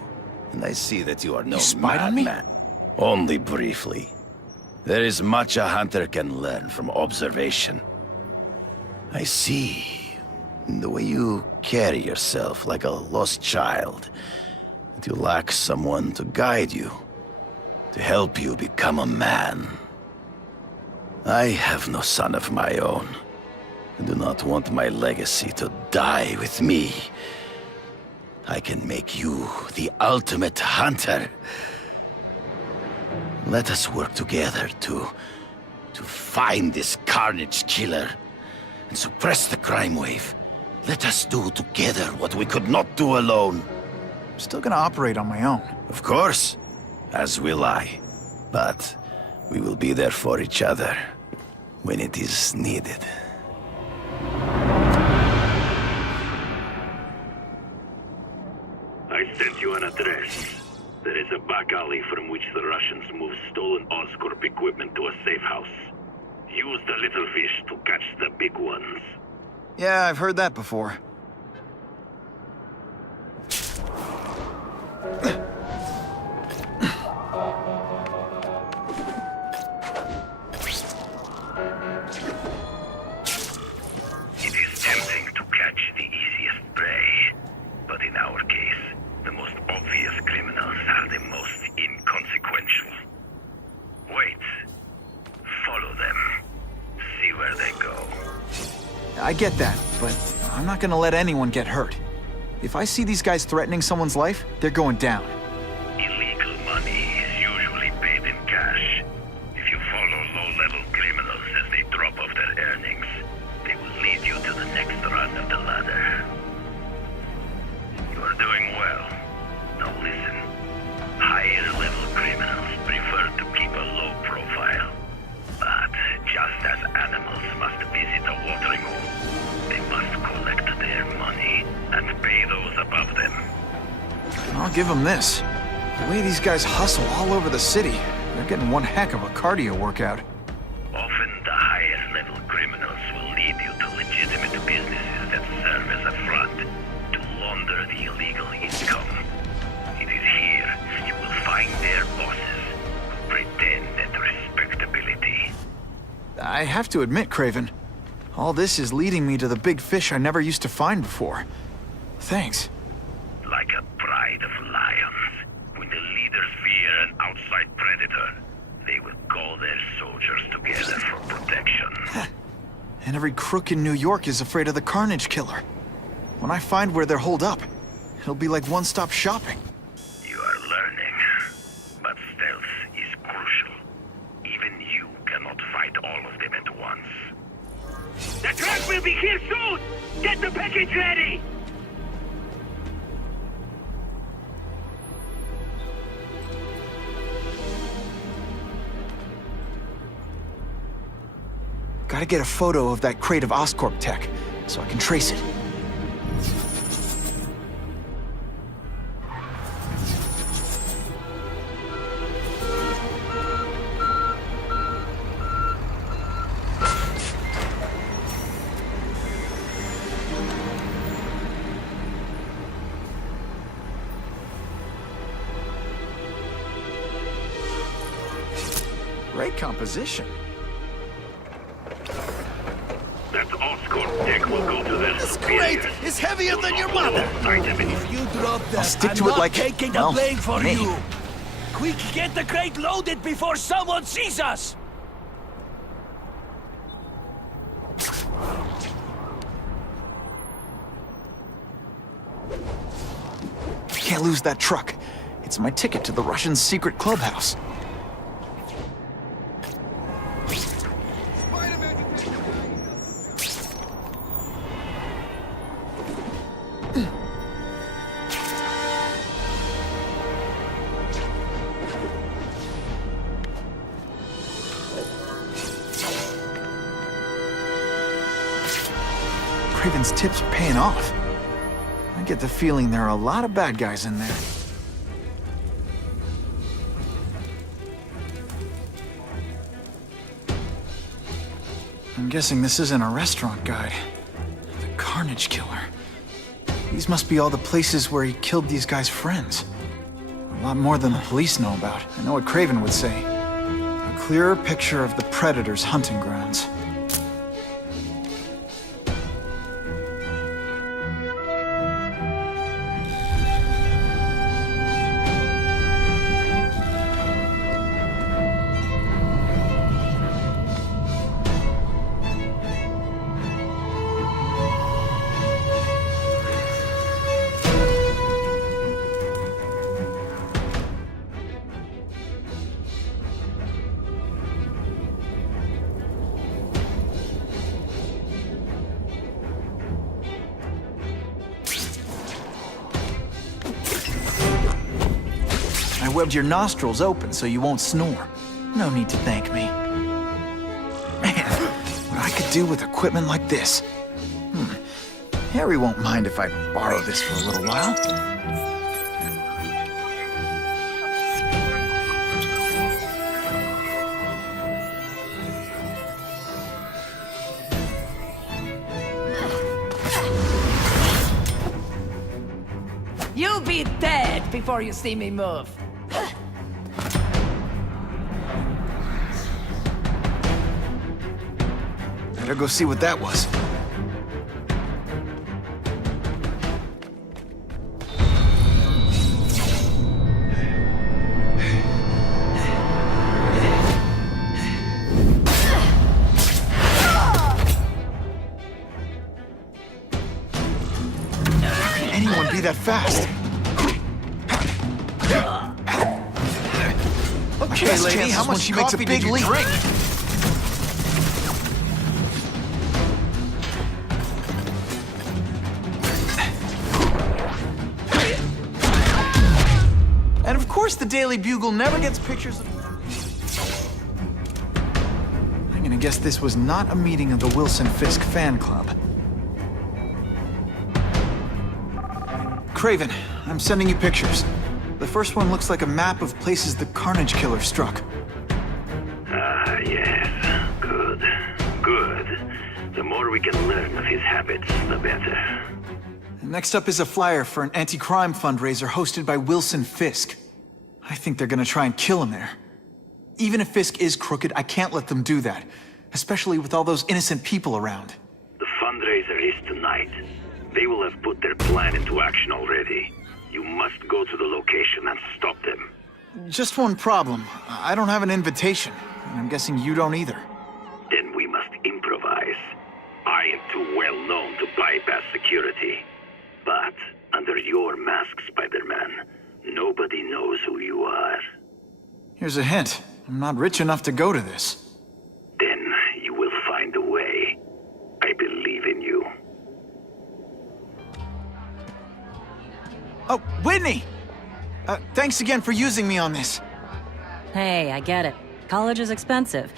and I see that you are no madman. Only briefly. There is much a hunter can learn from observation. I see in the way you carry yourself like a lost child, that you lack someone to guide you, to help you become a man. I have no son of my own. I do not want my legacy to die with me. I can make you the ultimate hunter. Let us work together to find this Carnage Killer and suppress the crime wave. Let us do together what we could not do alone. I'm still gonna operate on my own. Of course, as will I. But we will be there for each other when it is needed. I sent you an address. There is a back alley from which the Russians move stolen Oscorp equipment to a safe house. Use the little fish to catch the big ones. Yeah, I've heard that before. It is tempting to catch the easiest prey, but in our case, the most obvious criminals are the most inconsequential. Wait. Follow them. See where they go. I get that, but I'm not gonna let anyone get hurt. If I see these guys threatening someone's life, they're going down. Illegal money is usually paid in cash. If you follow low-level criminals as they drop off their earnings, they will lead you to the next rung of the ladder. You are doing well. Now listen. Higher-level criminals prefer to keep a low profile. But just as animals must visit a watering hole, they must collect their money and pay those above them. I'll give them this. The way these guys hustle all over the city, they're getting one heck of a cardio workout. Often the higher-level criminals will lead you to legitimate businesses that serve as a front to launder the illegal income. It is here you will find their bosses who pretend at respectability. I have to admit, Craven, all this is leading me to the big fish I never used to find before. Thanks. Like a pride of lions, when the leaders fear an outside predator, they will call their soldiers together for protection. And every crook in New York is afraid of the Carnage Killer. When I find where they're holed up, it'll be like one-stop shopping. You are learning, but stealth is crucial. Even you cannot fight all of them at once. The truck will be here soon! Get the package ready! Gotta get a photo of that crate of Oscorp tech, so I can trace it. Great composition. Dick will go to their superiors. It's heavier than your mother. If you drop that, I'll stick to it like, well, me. Quick, get the crate loaded before someone sees us! Can't lose that truck. It's my ticket to the Russian secret clubhouse. Craven's tips are paying off. I get the feeling there are a lot of bad guys in there. I'm guessing this isn't a restaurant guide. The Carnage Killer. These must be all the places where he killed these guys' friends. A lot more than the police know about. I know what Craven would say. A clearer picture of the Predator's hunting grounds. I webbed your nostrils open so you won't snore. No need to thank me. Man, what I could do with equipment like this. Harry won't mind if I borrow this for a little while. You'll be dead before you see me move. Better go see what that was. How can anyone be that fast? Okay, lady, how much she makes a big leap? And of course the Daily Bugle never gets pictures of... I'm gonna guess this was not a meeting of the Wilson Fisk fan club. Craven, I'm sending you pictures. The first one looks like a map of places the Carnage Killer struck. Ah, yes. Good. Good. The more we can learn of his habits, the better. Next up is a flyer for an anti-crime fundraiser hosted by Wilson Fisk. I think they're gonna try and kill him there. Even if Fisk is crooked, I can't let them do that. Especially with all those innocent people around. The fundraiser is tonight. They will have put their plan into action already. You must go to the location and stop them. Just one problem. I don't have an invitation, and I'm guessing you don't either. Then we must improvise. I am too well known to bypass security. But under your mask, Spider-Man, nobody knows who you are. Here's a hint. I'm not rich enough to go to this. Then you will find a way. I believe in you. Oh, Whitney! Thanks again for using me on this. Hey, I get it. College is expensive.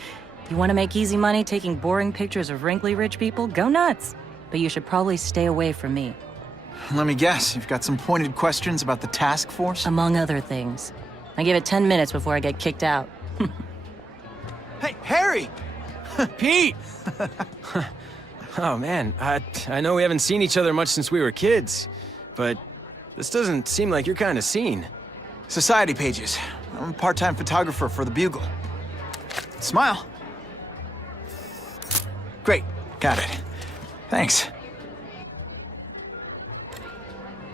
You want to make easy money taking boring pictures of wrinkly rich people? Go nuts. But you should probably stay away from me. Let me guess, you've got some pointed questions about the task force? Among other things. I give it 10 minutes before I get kicked out. Hey, Harry! Pete! Oh, man, I know we haven't seen each other much since we were kids, but this doesn't seem like your kind of scene. Society pages. I'm a part-time photographer for the Bugle. Smile. Great, got it. Thanks.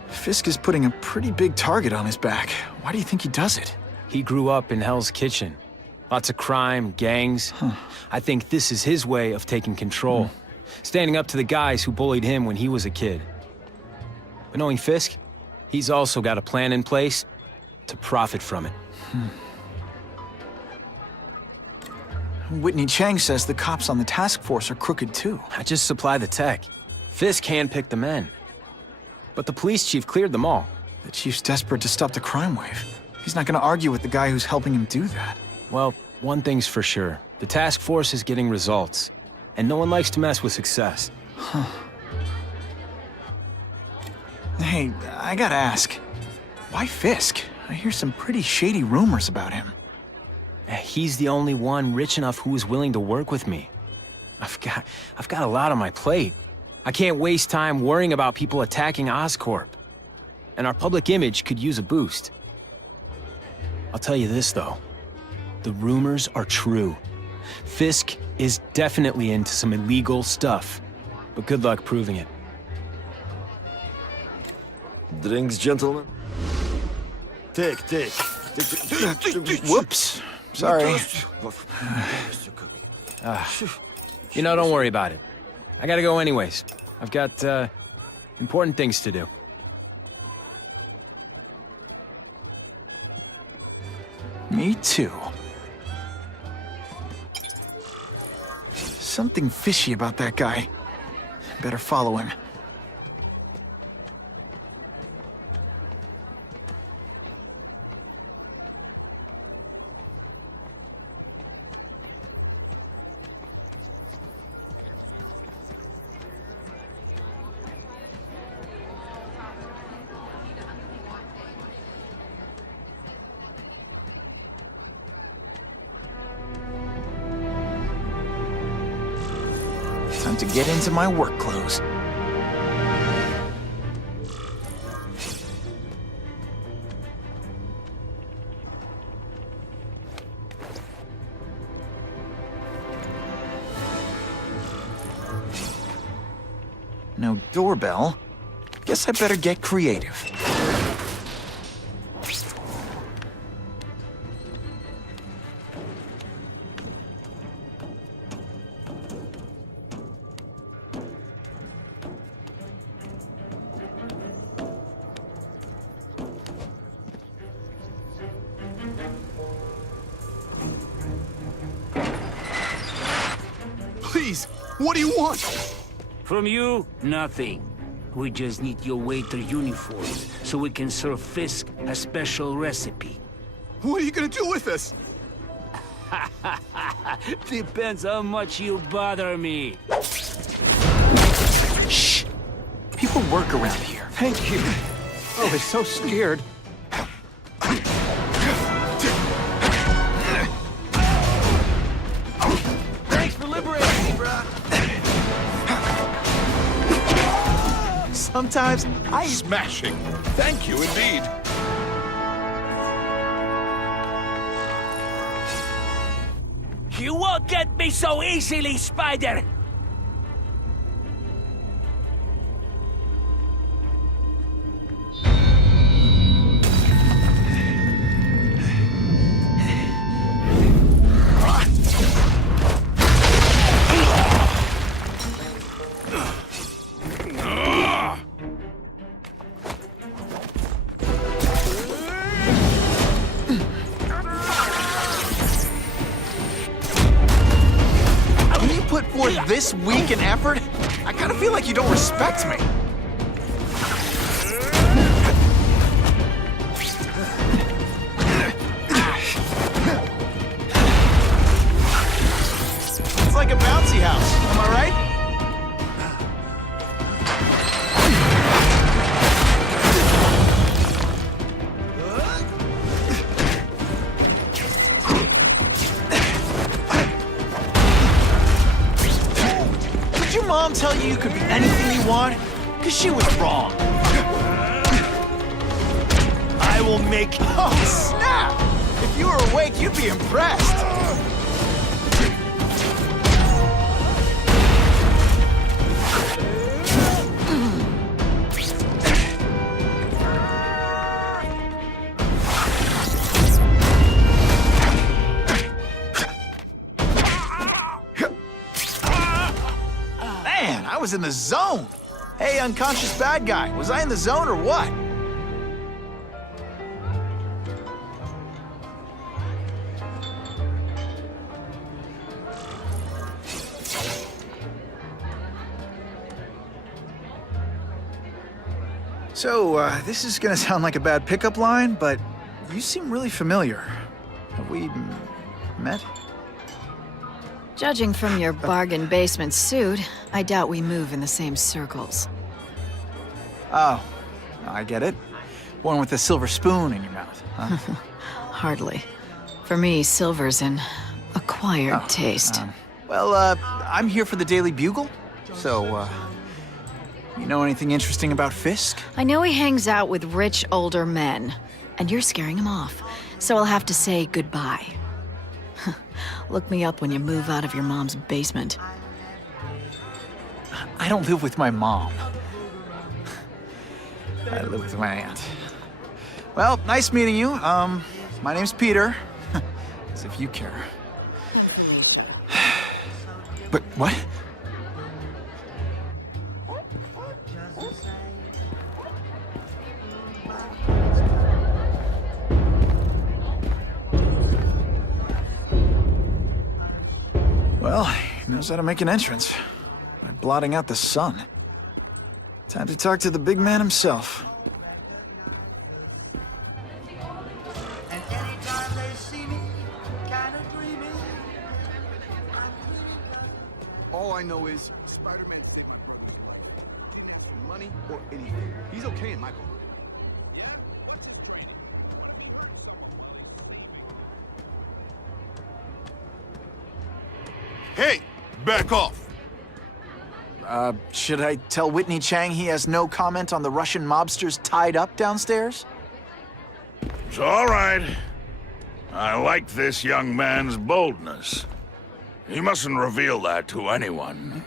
Fisk is putting a pretty big target on his back. Why do you think he does it? He grew up in Hell's Kitchen. Lots of crime, gangs. I think this is his way of taking control. Standing up to the guys who bullied him when he was a kid. But knowing Fisk, he's also got a plan in place to profit from it. Whitney Chang says the cops on the task force are crooked too. I just supply the tech. Fisk handpicked the men. But the police chief cleared them all. The chief's desperate to stop the crime wave. He's not gonna argue with the guy who's helping him do that. Well, one thing's for sure. The task force is getting results. And no one likes to mess with success. Hey, I gotta ask. Why Fisk? I hear some pretty shady rumors about him. He's the only one rich enough who is willing to work with me. I've got a lot on my plate. I can't waste time worrying about people attacking Oscorp. And our public image could use a boost. I'll tell you this, though. The rumors are true. Fisk is definitely into some illegal stuff. But good luck proving it. Drinks, gentlemen? Take. Whoops. Sorry. You know, don't worry about it. I gotta go anyways. I've got, important things to do. Me too. Something fishy about that guy. Better follow him. Time to get into my work clothes. No doorbell. Guess I better get creative. Please, what do you want? From you, nothing. We just need your waiter uniforms so we can serve Fisk a special recipe. What are you gonna do with us? Depends how much you bother me. Shh! People work around here. Thank you. Oh, they're so scared. Thanks for liberating me, bruh. Sometimes I... Smashing. Thank you indeed. You won't get me so easily, Spider! This week in effort? I kind of feel like you don't respect me. It's like a bouncy house, am I right? Mom tell you could be anything you want? Because she was wrong. I will make... Oh, snap! If you were awake, you'd be impressed. was in the zone. Hey, unconscious bad guy, was I in the zone or what? So, this is gonna sound like a bad pickup line, but you seem really familiar. Have we met? Judging from your bargain basement suit, I doubt we move in the same circles. Oh, I get it. One with a silver spoon in your mouth, huh? Hardly. For me, silver's an acquired taste. Well, I'm here for the Daily Bugle, so, you know anything interesting about Fisk? I know he hangs out with rich older men, and you're scaring him off, so I'll have to say goodbye. Look me up when you move out of your mom's basement. I don't live with my mom. I live with my aunt. Well, nice meeting you. My name's Peter. As if you care. But what? Well, he knows how to make an entrance by blotting out the sun. Time to talk to the big man himself. All I know is Spider-Man's different. He asks for money or anything. He's okay in my book. Hey, back off. Should I tell Whitney Chang he has no comment on the Russian mobsters tied up downstairs? It's all right. I like this young man's boldness. He mustn't reveal that to anyone.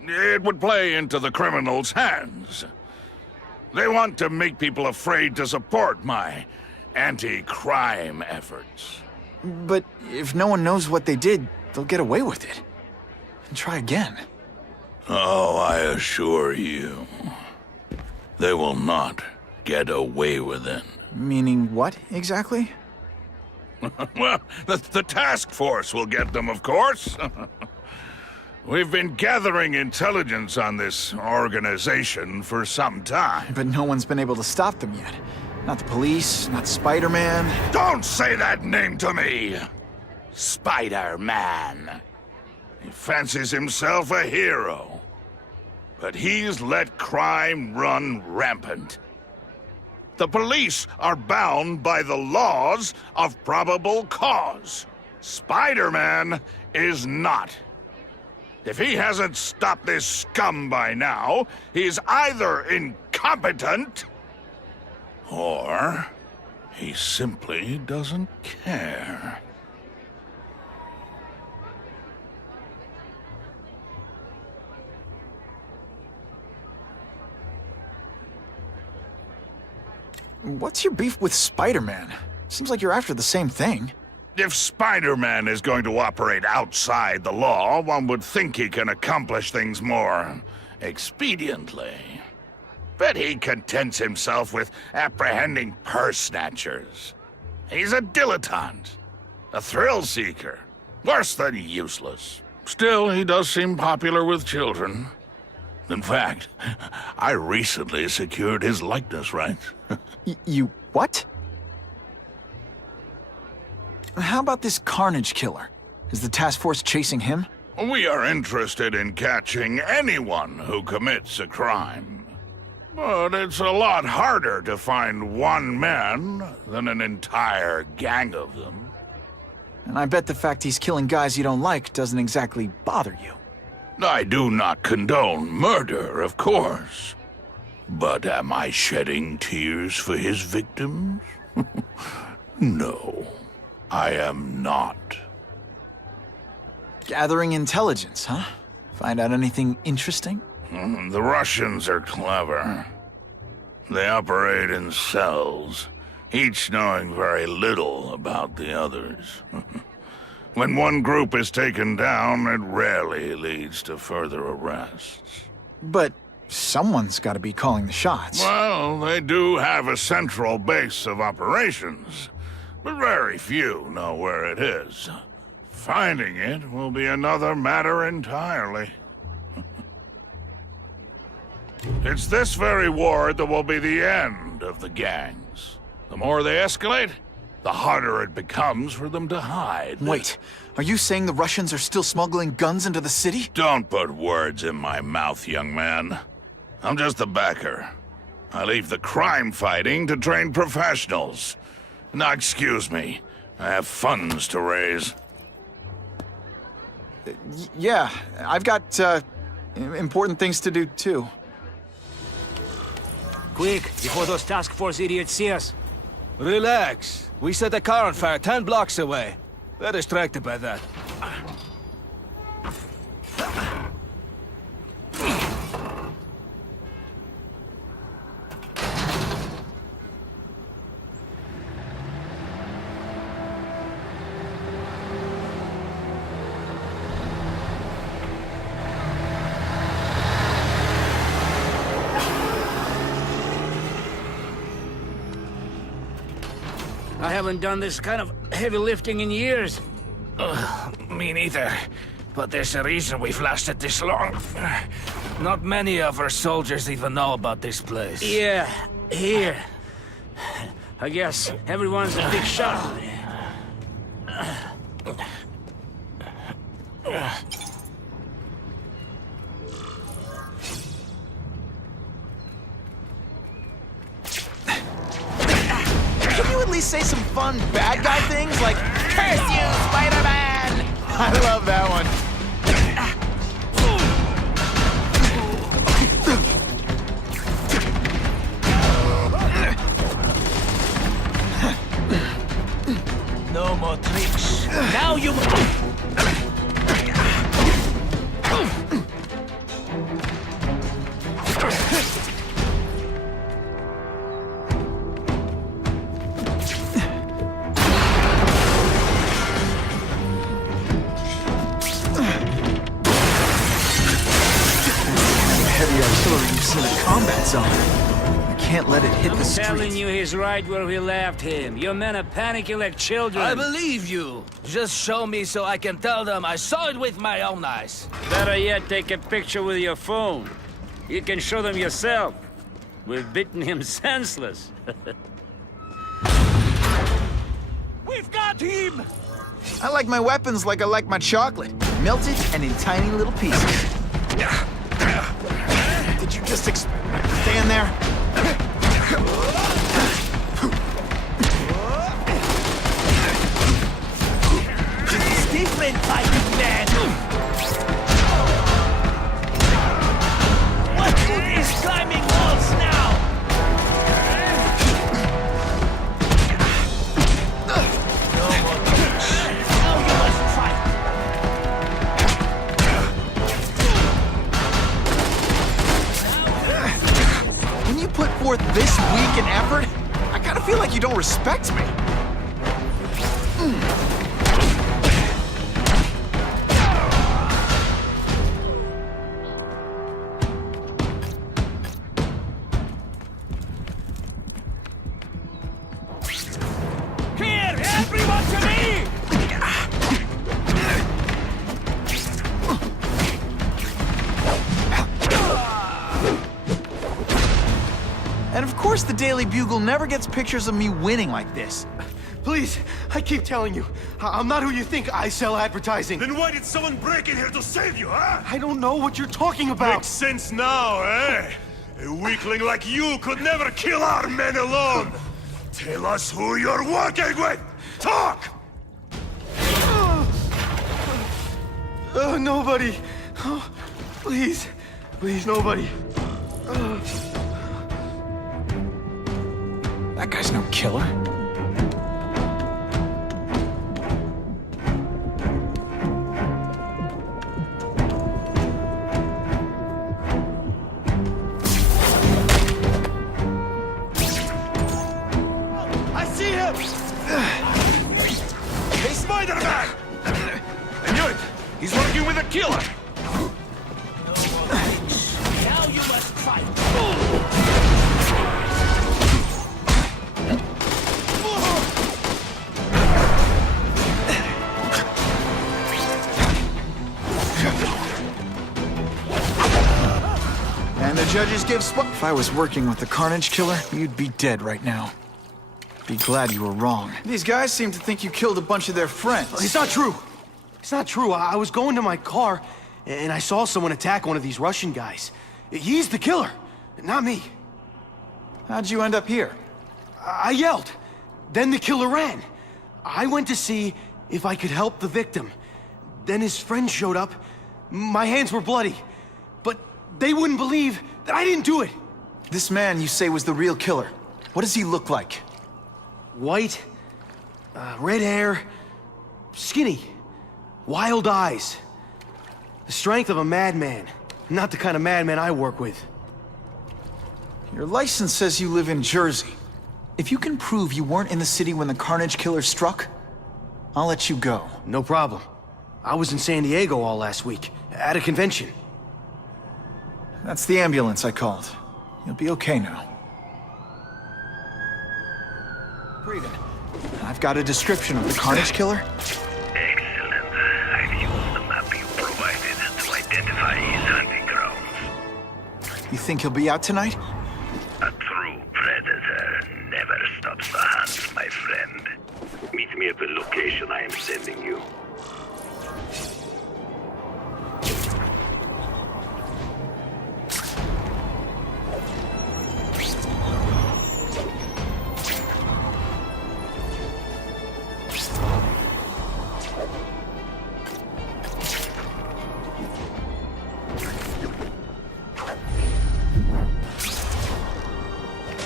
It would play into the criminals' hands. They want to make people afraid to support my anti-crime efforts. But if no one knows what they did, they'll get away with it. And try again. Oh, I assure you, they will not get away with it. Meaning what, exactly? Well, the task force will get them, of course. We've been gathering intelligence on this organization for some time. But no one's been able to stop them yet. Not the police, not Spider-Man. Don't say that name to me! Spider-Man. He fancies himself a hero. But he's let crime run rampant. The police are bound by the laws of probable cause. Spider-Man is not. If he hasn't stopped this scum by now, he's either incompetent or he simply doesn't care. What's your beef with Spider-Man? Seems like you're after the same thing. If Spider-Man is going to operate outside the law, one would think he can accomplish things more expediently. But he contents himself with apprehending purse snatchers. He's a dilettante, a thrill seeker, worse than useless. Still, he does seem popular with children. In fact, I recently secured his likeness rights. You what? How about this Carnage killer? Is the task force chasing him? We are interested in catching anyone who commits a crime. But it's a lot harder to find one man than an entire gang of them. And I bet the fact he's killing guys you don't like doesn't exactly bother you. I do not condone murder, of course. But am I shedding tears for his victims? No, I am not. Gathering intelligence, huh? Find out anything interesting? The Russians are clever. They operate in cells, each knowing very little about the others. When one group is taken down, it rarely leads to further arrests. But someone's got to be calling the shots. Well, they do have a central base of operations, but very few know where it is. Finding it will be another matter entirely. It's this very ward that will be the end of the gangs. The more they escalate, the harder it becomes for them to hide. Wait, are you saying the Russians are still smuggling guns into the city? Don't put words in my mouth, young man. I'm just a backer. I leave the crime fighting to trained professionals. Now, excuse me. I have funds to raise. Yeah, I've got, important things to do, too. Quick, before those task force idiots see us. Relax. We set a car on fire 10 blocks away. They're distracted by that. I haven't done this kind of heavy lifting in years. Me neither. But there's a reason we've lasted this long. Not many of our soldiers even know about this place. Yeah, here. I guess everyone's a big shot. Can you at least say some fun bad guy things like, "Curse you, Spider-Man"? I love that one. No more tricks. Now you... Heavy artillery you see in the combat zone. I can't let it hit the I'm streets. telling you, he's right where we left him. Your men are panicking like children. I believe you. Just show me so I can tell them I saw it with my own eyes. Better yet, take a picture with your phone. You can show them yourself. We've beaten him senseless. We've got him! I like my weapons like I like my chocolate. Melted and in tiny little pieces. Did you just stand there? It's different, fighting man! What good is climbing walls now? No more tricks. Now you must fight. When you put forth this week and effort, I kind of feel like you don't respect me. Here, everyone to me! And of course the Daily Bugle never gets pictures of me winning like this. Please, I keep telling you, I'm not who you think. I sell advertising. Then why did someone break in here to save you, huh? I don't know what you're talking about. Makes sense now, eh? A weakling like you could never kill our men alone. Tell us who you're working with. Talk! Nobody. Oh, please, please, nobody. That guy's no killer. I see him! Hey, Spider-Man! the judges give If I was working with the Carnage Killer, you'd be dead right now. Be glad you were wrong. These guys seem to think you killed a bunch of their friends. It's not true. It's not true. I was going to my car, and I saw someone attack one of these Russian guys. He's the killer, not me. How'd you end up here? I yelled. Then the killer ran. I went to see if I could help the victim. Then his friends showed up. My hands were bloody. But they wouldn't believe that I didn't do it. This man you say was the real killer. What does he look like? White, red hair, skinny, wild eyes. The strength of a madman. Not the kind of madman I work with. Your license says you live in Jersey. If you can prove you weren't in the city when the Carnage Killer struck, I'll let you go. No problem. I was in San Diego all last week, at a convention. That's the ambulance I called. You'll be okay now. Breathe in. I've got a description of the Carnage Killer. Excellent. I've used the map you provided to identify his hunting grounds. You think he'll be out tonight? A true predator never stops the hunt, my friend. Meet me at the location I am sending you.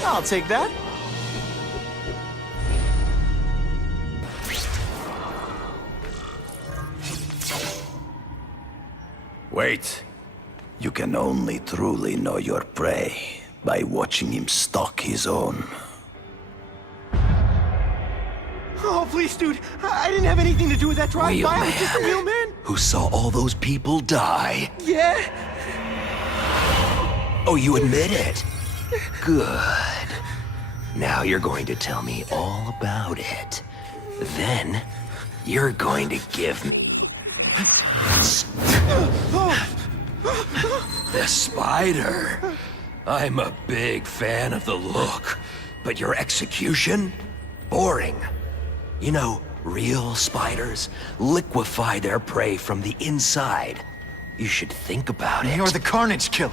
I'll take that. Wait. You can only truly know your prey by watching him stalk his own. Oh, please, dude. I didn't have anything to do with that drive-by. I was just a wheelman. Who saw all those people die? Yeah. Oh, you admit it? Good. Now you're going to tell me all about it. Then, you're going to give me... The spider. I'm a big fan of the look, but your execution? Boring. You know, real spiders liquefy their prey from the inside. You should think about it. You're the Carnage Killer.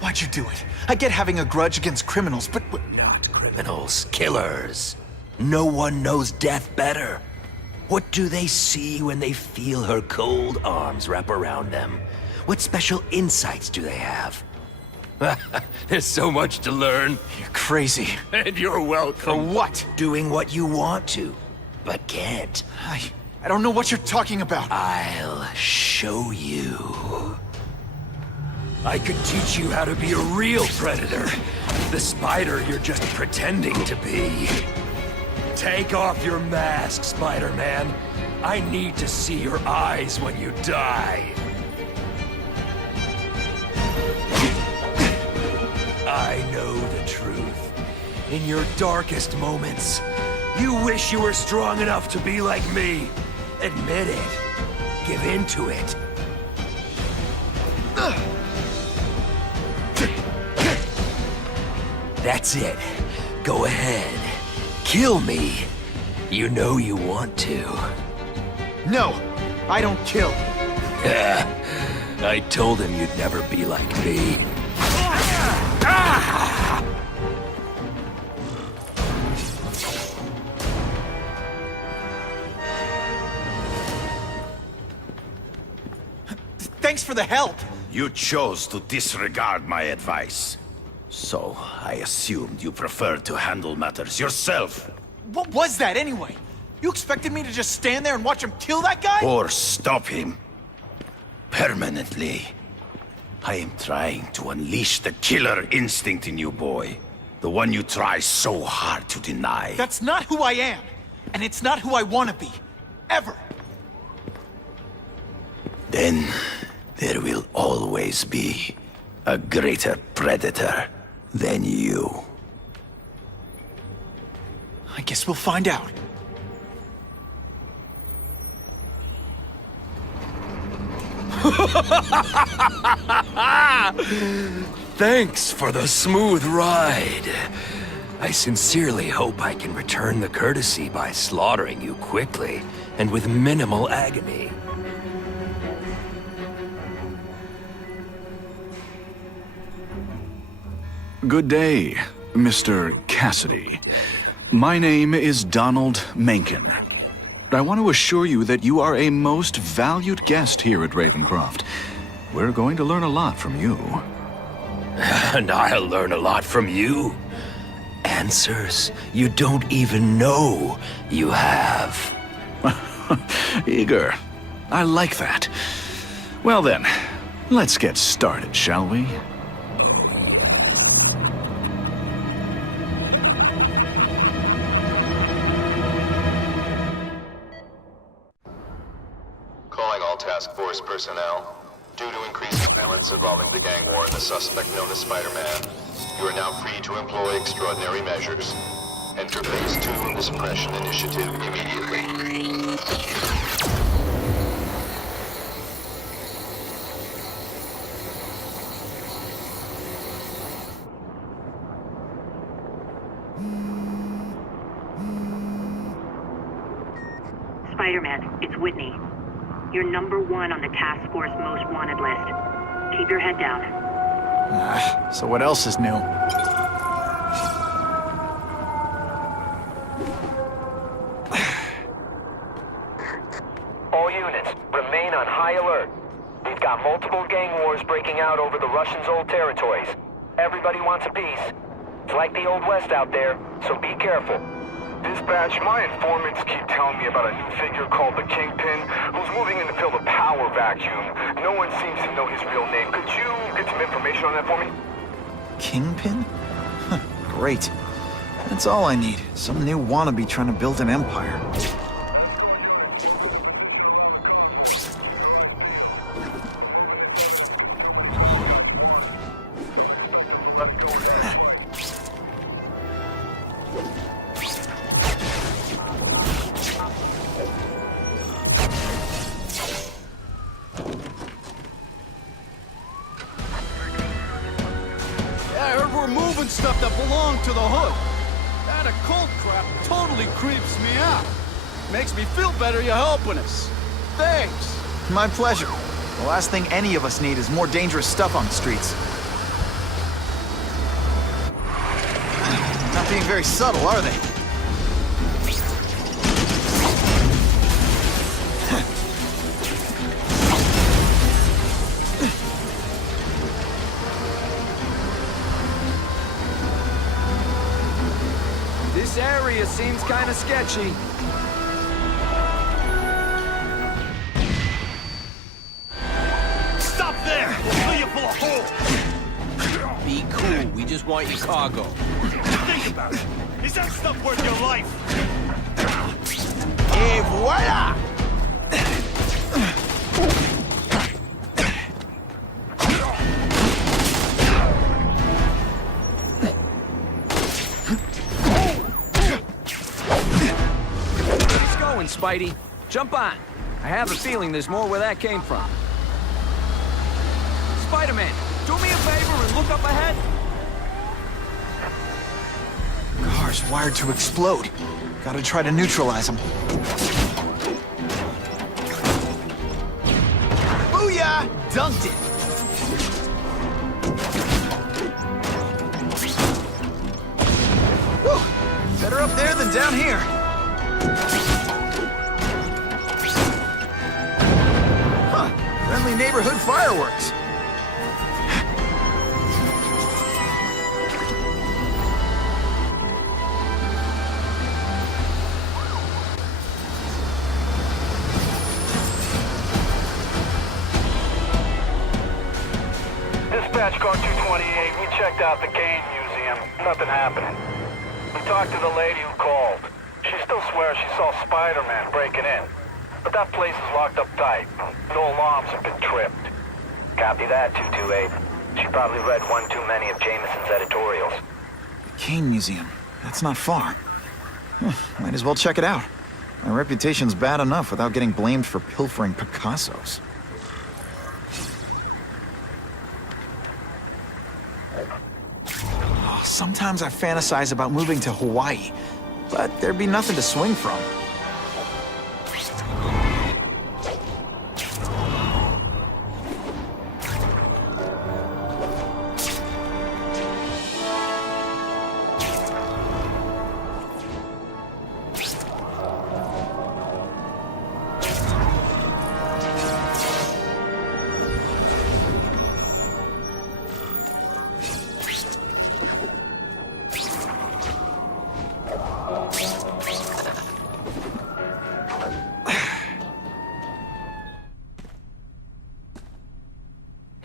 Why'd you do it? I get having a grudge against criminals, but... Not criminals, killers. No one knows death better. What do they see when they feel her cold arms wrap around them? What special insights do they have? There's so much to learn. You're crazy. And you're welcome. For what? Doing what you want to, but can't. I don't know what you're talking about. I'll show you. I could teach you how to be a real predator. The spider you're just pretending to be. Take off your mask, Spider-Man. I need to see your eyes when you die. I know the truth. In your darkest moments, you wish you were strong enough to be like me. Admit it. Give in to it. That's it. Go ahead. Kill me. You know you want to. No, I don't kill. I told him you'd never be like me. Thanks for the help. You chose to disregard my advice. So, I assumed you preferred to handle matters yourself. What was that anyway? You expected me to just stand there and watch him kill that guy? Or stop him. Permanently. I am trying to unleash the killer instinct in you, boy. The one you try so hard to deny. That's not who I am. And it's not who I want to be. Ever. Then, there will always be a greater predator than you. I guess we'll find out. Thanks for the smooth ride. I sincerely hope I can return the courtesy by slaughtering you quickly and with minimal agony. Good day, Mr. Cassidy. My name is Donald Mencken. I want to assure you that you are a most valued guest here at Ravencroft. We're going to learn a lot from you. And I'll learn a lot from you. Answers you don't even know you have. Eager. I like that. Well then, let's get started, shall we? Calling all task force personnel. Due to increased violence involving the gang war and the suspect known as Spider-Man, you are now free to employ extraordinary measures. Enter Phase 2 of the Suppression Initiative immediately. Spider-Man, it's Whitney. You're #1 on the task force most wanted list. Keep your head down. So what else is new? All units, remain on high alert. We've got multiple gang wars breaking out over the Russians' old territories. Everybody wants a piece. It's like the Old West out there, so be careful. Dispatch, my informants keep telling me about a new figure called the Kingpin, who's moving in to fill the power vacuum. No one seems to know his real name. Could you get some information on that for me? Kingpin? Huh, great. That's all I need. Some new wannabe trying to build an empire. Moving stuff that belonged to the Hood. That occult crap totally creeps me out. Makes me feel better you're helping us. Thanks. My pleasure. The last thing any of us need is more dangerous stuff on the streets. Not being very subtle, are they? This area seems kind of sketchy. Stop there! We'll fill you full of holes! Be cool, we just want your cargo. Think about it. Is that stuff worth your life? Et voila! Spidey, jump on. I have a feeling there's more where that came from. Spider-Man, do me a favor and look up ahead. Car's wired to explode. Gotta try to neutralize them. Booyah! Dunked it! Whew. Better up there than down here. Friendly neighborhood fireworks. Dispatch car 228, we checked out the Kane Museum. Nothing happening. We talked to the lady who called. She still swears she saw Spider-Man breaking in. But that place is locked up tight. No alarms have been tripped. Copy that, 228. She probably read one too many of Jameson's editorials. Kane Museum. That's not far. Might as well check it out. My reputation's bad enough without getting blamed for pilfering Picassos. Oh, sometimes I fantasize about moving to Hawaii, but there'd be nothing to swing from.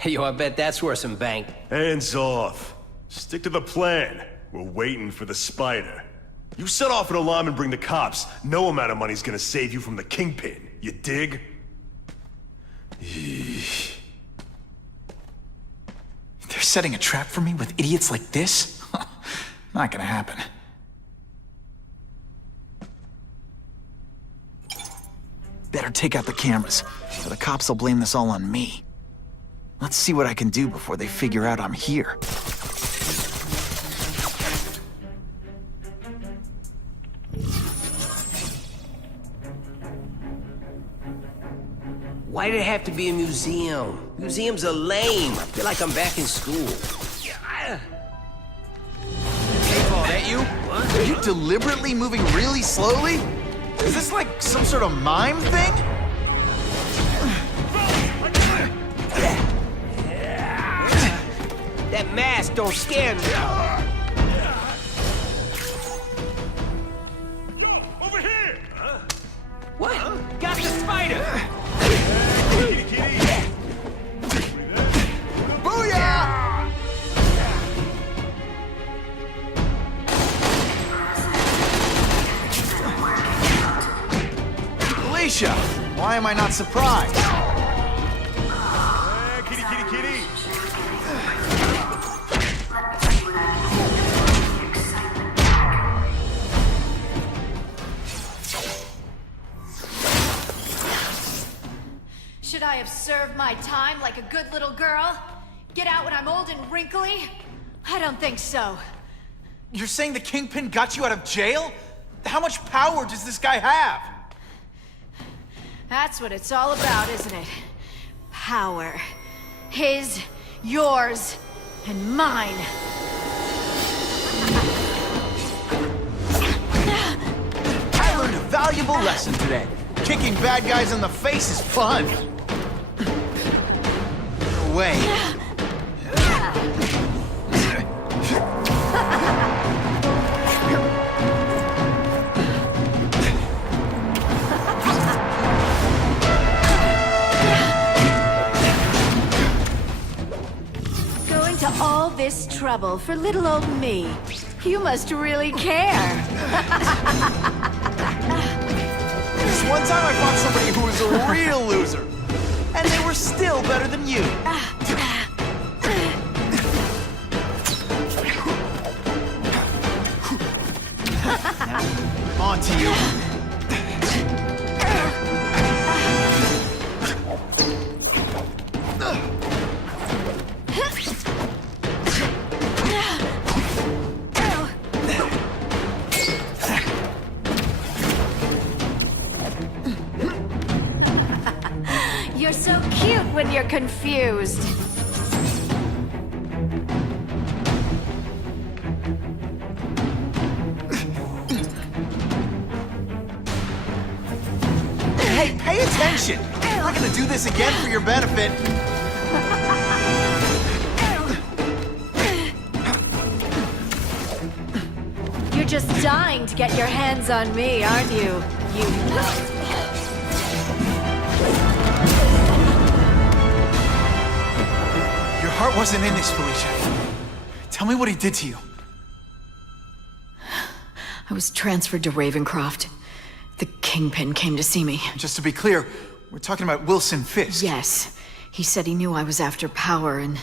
Yo, I bet that's worth some bank. Hands off. Stick to the plan. We're waiting for the spider. You set off an alarm and bring the cops. No amount of money's gonna save you from the Kingpin. You dig? They're setting a trap for me with idiots like this? Not gonna happen. Better take out the cameras, or the cops will blame this all on me. Let's see what I can do before they figure out I'm here. Why did it have to be a museum? Museums are lame. I feel like I'm back in school. Hey, Paul, that you? What? Are you deliberately moving really slowly? Is this like some sort of mime thing? That mask don't scare me. Over here! What? Got the spider! Kitty, kitty! Booyah! Alicia, why am I not surprised? Kitty, kitty, kitty! Should I have served my time like a good little girl? Get out when I'm old and wrinkly? I don't think so. You're saying the Kingpin got you out of jail? How much power does this guy have? That's what it's all about, isn't it? Power. His, yours, and mine. I learned a valuable lesson today. Kicking bad guys in the face is fun. No way. Going to all this trouble for little old me. You must really care. This one time I fought somebody who was a real loser. And they were still better than you. Now, on to you. You're so cute when you're confused. Hey, pay attention! I'm not gonna do this again for your benefit. You're just dying to get your hands on me, aren't you? Your heart wasn't in this, Felicia. Tell me what he did to you. I was transferred to Ravencroft. The Kingpin came to see me. Just to be clear, we're talking about Wilson Fisk. Yes. He said he knew I was after power and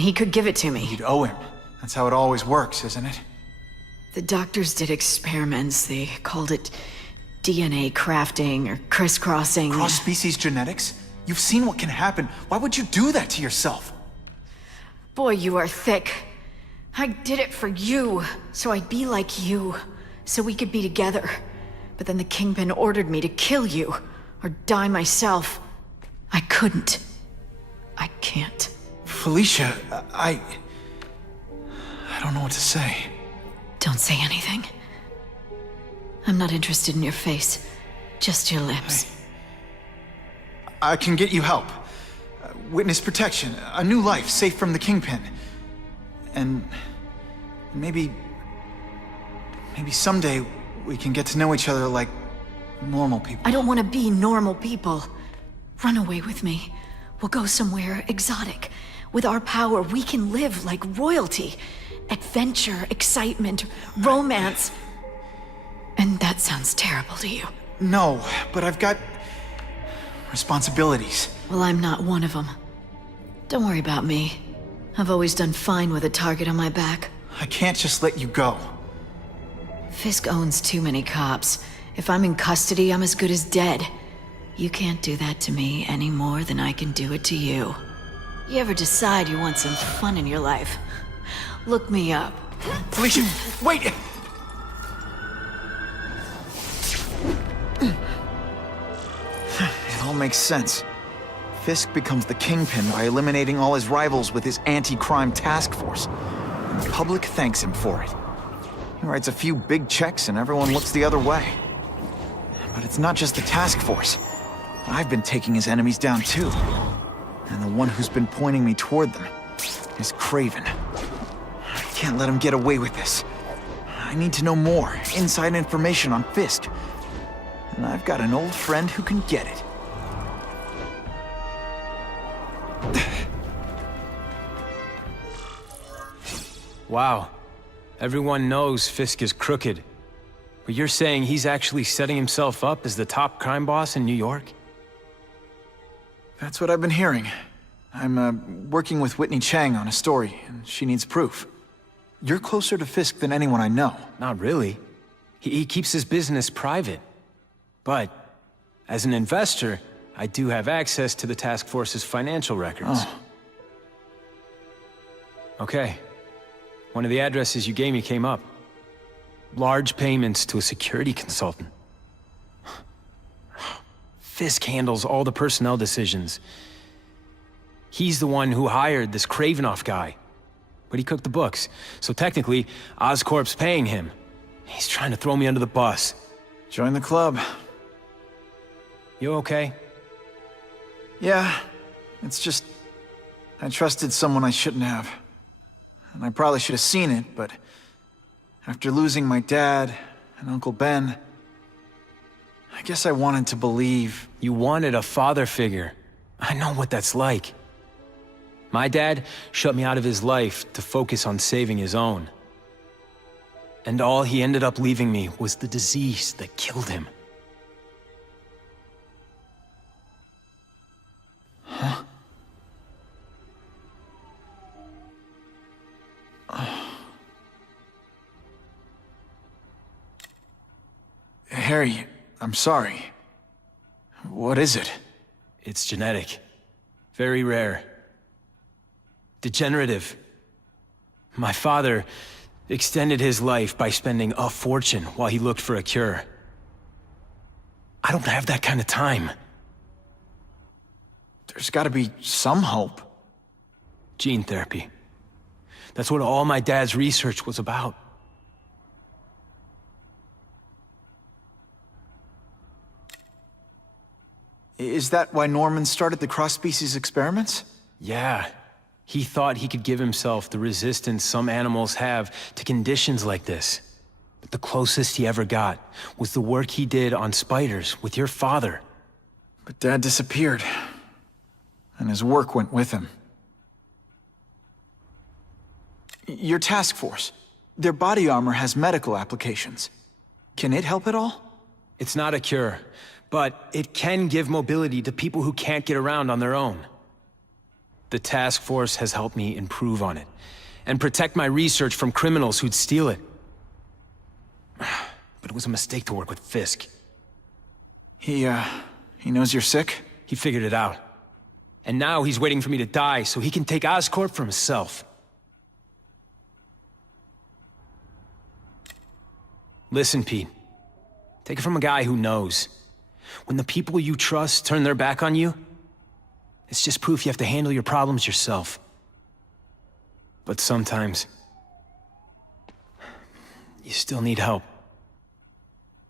he could give it to me. You'd owe him. That's how it always works, isn't it? The doctors did experiments. They called it DNA crafting or crisscrossing. Cross-species genetics? You've seen what can happen. Why would you do that to yourself? Boy, you are thick. I did it for you, so I'd be like you, so we could be together. But then the Kingpin ordered me to kill you, or die myself. I couldn't. I can't. Felicia, I don't know what to say. Don't say anything. I'm not interested in your face, just your lips. I can get you help. Witness protection, a new life safe from the Kingpin. And maybe someday we can get to know each other like normal people. I don't want to be normal people. Run away with me. We'll go somewhere exotic. With our power, we can live like royalty. Adventure, excitement, romance. And that sounds terrible to you. No, but I've got responsibilities. Well, I'm not one of them. Don't worry about me. I've always done fine with a target on my back. I can't just let you go. Fisk owns too many cops. If I'm in custody, I'm as good as dead. You can't do that to me any more than I can do it to you. You ever decide you want some fun in your life? Look me up. Felicia, wait! It all makes sense. Fisk becomes the Kingpin by eliminating all his rivals with his anti-crime task force. And the public thanks him for it. He writes a few big checks and everyone looks the other way. But it's not just the task force. I've been taking his enemies down too. And the one who's been pointing me toward them is Kraven. I can't let him get away with this. I need to know more, inside information on Fisk. And I've got an old friend who can get it. Wow. Everyone knows Fisk is crooked. But you're saying he's actually setting himself up as the top crime boss in New York? That's what I've been hearing. I'm working with Whitney Chang on a story, and she needs proof. You're closer to Fisk than anyone I know. Not really. He keeps his business private. But, as an investor, I do have access to the task force's financial records. Oh. Okay. One of the addresses you gave me came up. Large payments to a security consultant. Fisk handles all the personnel decisions. He's the one who hired this Kravinoff guy. But he cooked the books, so technically, Oscorp's paying him. He's trying to throw me under the bus. Join the club. You okay? Yeah, it's just... I trusted someone I shouldn't have. And I probably should have seen it, but... after losing my dad and Uncle Ben... I guess I wanted to believe... You wanted a father figure. I know what that's like. My dad shut me out of his life to focus on saving his own. And all he ended up leaving me was the disease that killed him. Huh? Harry, I'm sorry. What is it? It's genetic. Very rare. Degenerative. My father extended his life by spending a fortune while he looked for a cure. I don't have that kind of time. There's gotta be some hope. Gene therapy. That's what all my dad's research was about. Is that why Norman started the cross-species experiments? Yeah. He thought he could give himself the resistance some animals have to conditions like this. But the closest he ever got was the work he did on spiders with your father. But Dad disappeared. And his work went with him. Your task force. Their body armor has medical applications. Can it help at all? It's not a cure, but it can give mobility to people who can't get around on their own. The task force has helped me improve on it, and protect my research from criminals who'd steal it. But it was a mistake to work with Fisk. He knows you're sick? He figured it out. And now he's waiting for me to die so he can take Oscorp for himself. Listen, Pete. Take it from a guy who knows. When the people you trust turn their back on you, it's just proof you have to handle your problems yourself. But sometimes, you still need help.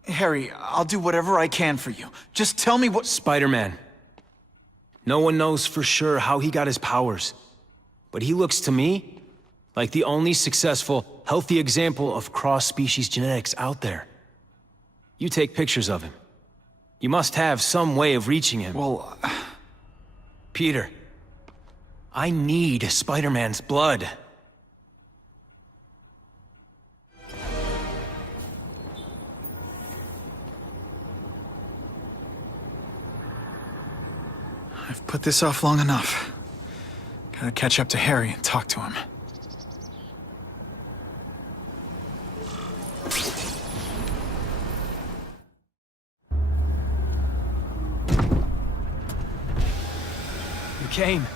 Harry, I'll do whatever I can for you. Just tell me what— Spider-Man. No one knows for sure how he got his powers. But he looks to me like the only successful, healthy example of cross-species genetics out there. You take pictures of him. You must have some way of reaching him. Well, Peter, I need Spider-Man's blood. I've put this off long enough. Gotta catch up to Harry and talk to him. You came.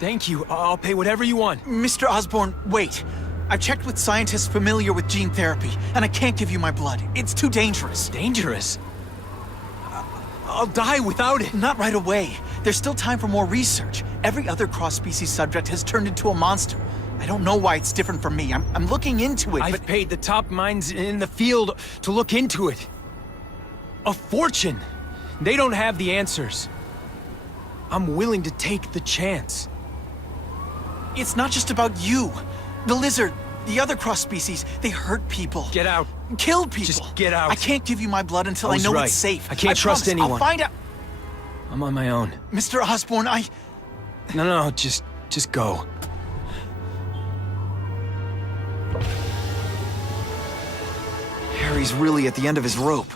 Thank you. I'll pay whatever you want. Mr. Osborn, wait. I've checked with scientists familiar with gene therapy, and I can't give you my blood. It's too dangerous. Dangerous? I'll die without it. Not right away. There's still time for more research. Every other cross-species subject has turned into a monster. I don't know why it's different from me. I'm looking into it, I've paid the top minds in the field to look into it. A fortune. They don't have the answers. I'm willing to take the chance. It's not just about you. The lizard, the other cross-species, they hurt people. Get out. Kill people. Just get out. I can't give you my blood until I know right. it's safe. I can't trust promise. anyone. I'll find out. I'm on my own. Mr. Osborn, No, just go. Harry's really at the end of his rope.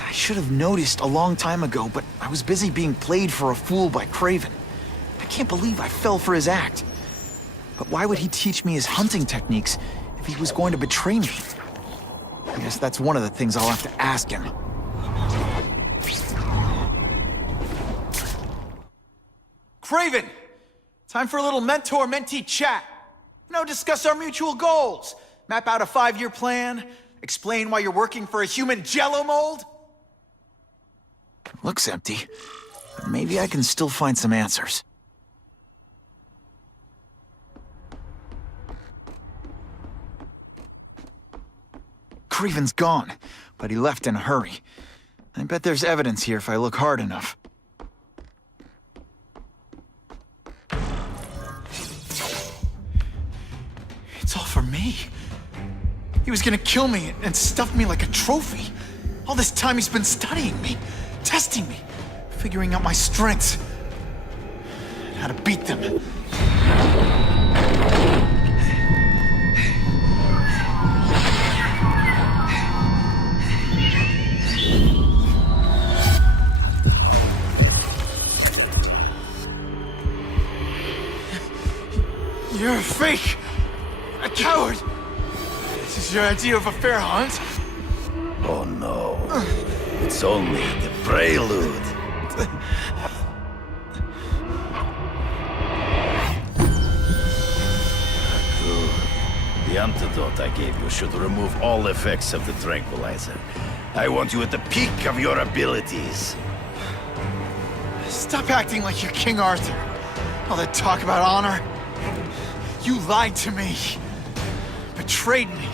I should have noticed a long time ago, but I was busy being played for a fool by Kraven. I can't believe I fell for his act. But why would he teach me his hunting techniques if he was going to betray me? I guess that's one of the things I'll have to ask him. Kraven! Time for a little mentor-mentee chat. Discuss our mutual goals. Map out a 5-year plan. Explain why you're working for a human Jell-O mold. Looks empty. But maybe I can still find some answers. Kraven's gone, but he left in a hurry. I bet there's evidence here if I look hard enough. It's all for me. He was gonna kill me and stuff me like a trophy. All this time he's been studying me, testing me, figuring out my strengths, and how to beat them. You're a fake! A coward! This is your idea of a fair hunt? Oh no. It's only the prelude. Good. The antidote I gave you should remove all effects of the tranquilizer. I want you at the peak of your abilities. Stop acting like you're King Arthur. All that talk about honor. You lied to me. Betrayed me.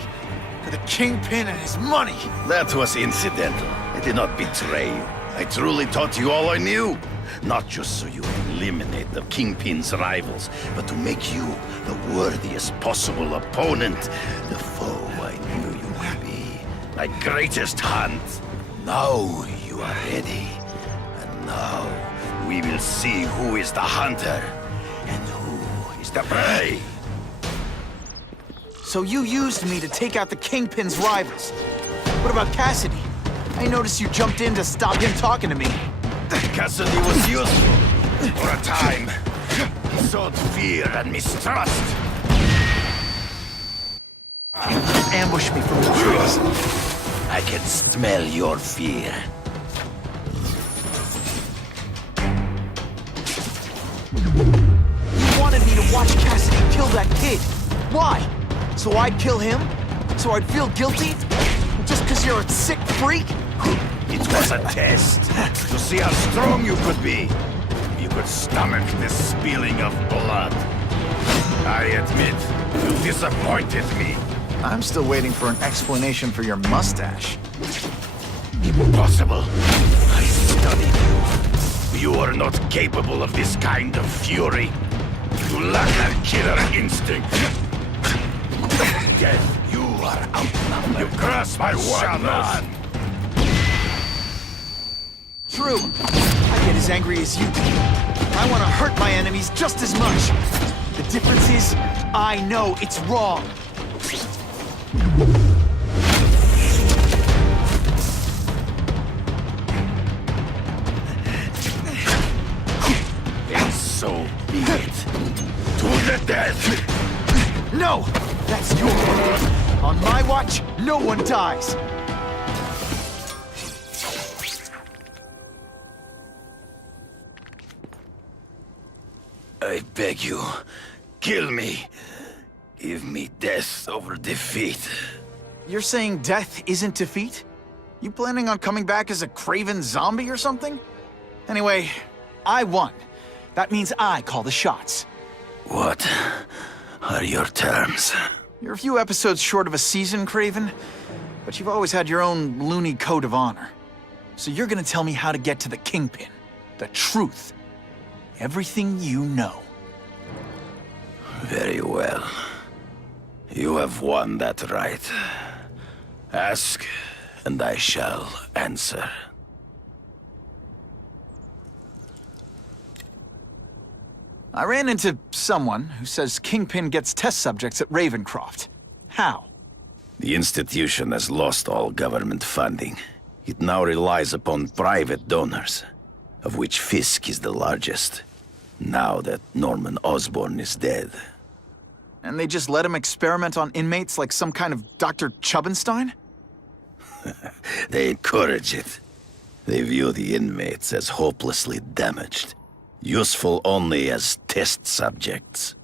For the Kingpin and his money. That was incidental. I did not betray you. I truly taught you all I knew. Not just so you would eliminate the Kingpin's rivals, but to make you the worthiest possible opponent. The foe I knew you would be. My greatest hunt. Now you are ready. And now we will see who is the hunter and who is the prey. So you used me to take out the Kingpin's rivals. What about Cassidy? I noticed you jumped in to stop him talking to me. Cassidy was useful for a time. He sowed fear and mistrust. Ambush me from the trees. I can smell your fear. You wanted me to watch Cassidy kill that kid. Why? So I'd kill him? So I'd feel guilty? Just because you're a sick freak? It was a test to see how strong you could be. You could stomach the spilling of blood. I admit, you disappointed me. I'm still waiting for an explanation for your mustache. Impossible. I studied you. You are not capable of this kind of fury. You lack that killer instinct. Death, you are outnumbered. You crossed my one man. True. I get as angry as you do. I want to hurt my enemies just as much. The difference is, I know it's wrong. And so be it. To the death! No! That's your word. On my watch, no one dies. I beg you, kill me. Give me death over defeat. You're saying death isn't defeat? You planning on coming back as a craven zombie or something? Anyway, I won. That means I call the shots. What are your terms? You're a few episodes short of a season, Craven, but you've always had your own loony code of honor. So you're gonna tell me how to get to the Kingpin. The truth. Everything you know. Very well. You have won that right. Ask, and I shall answer. I ran into someone who says Kingpin gets test subjects at Ravencroft. How? The institution has lost all government funding. It now relies upon private donors, of which Fisk is the largest, now that Norman Osborn is dead. And they just let him experiment on inmates like some kind of Dr. Chubbenstein? They encourage it. They view the inmates as hopelessly damaged, useful only as test subjects.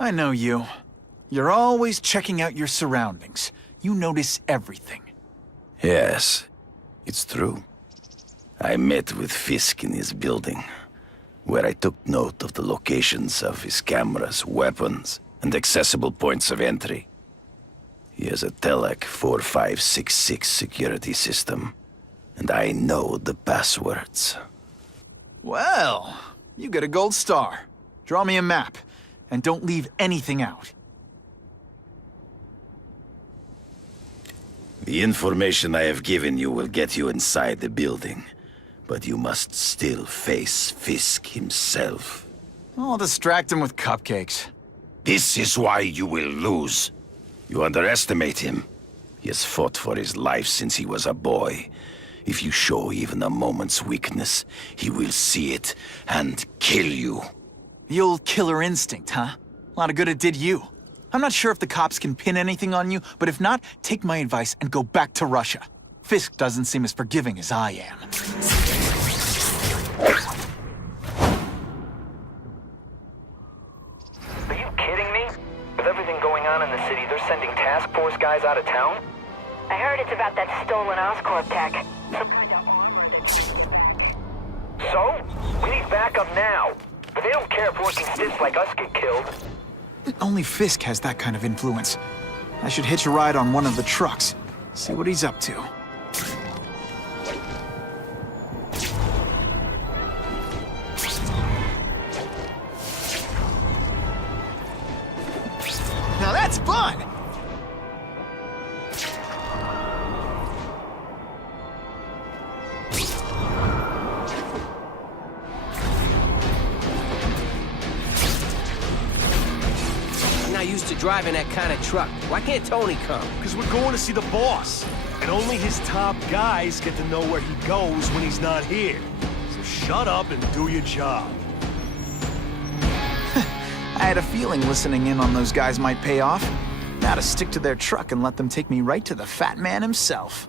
I know you. You're always checking out your surroundings. You notice everything. Yes, it's true. I met with Fisk in his building, where I took note of the locations of his cameras, weapons, and accessible points of entry. He has a Telek 4566 security system, and I know the passwords. Well, you get a gold star. Draw me a map, and don't leave anything out. The information I have given you will get you inside the building, but you must still face Fisk himself. I'll distract him with cupcakes. This is why you will lose. You underestimate him. He has fought for his life since he was a boy. If you show even a moment's weakness, he will see it and kill you. The old killer instinct, huh? A lot of good it did you. I'm not sure if the cops can pin anything on you, but if not, take my advice and go back to Russia. Fisk doesn't seem as forgiving as I am. Are you kidding me? With everything going on in the city, they're sending task force guys out of town? I heard it's about that stolen Oscorp tech. So? We need backup now. But they don't care if working stiffs like us get killed. Only Fisk has that kind of influence. I should hitch a ride on one of the trucks. See what he's up to. Now that's fun! I'm not used to driving that kind of truck. Why can't Tony come? Because we're going to see the boss. And only his top guys get to know where he goes when he's not here. So shut up and do your job. I had a feeling listening in on those guys might pay off. Now to stick to their truck and let them take me right to the fat man himself.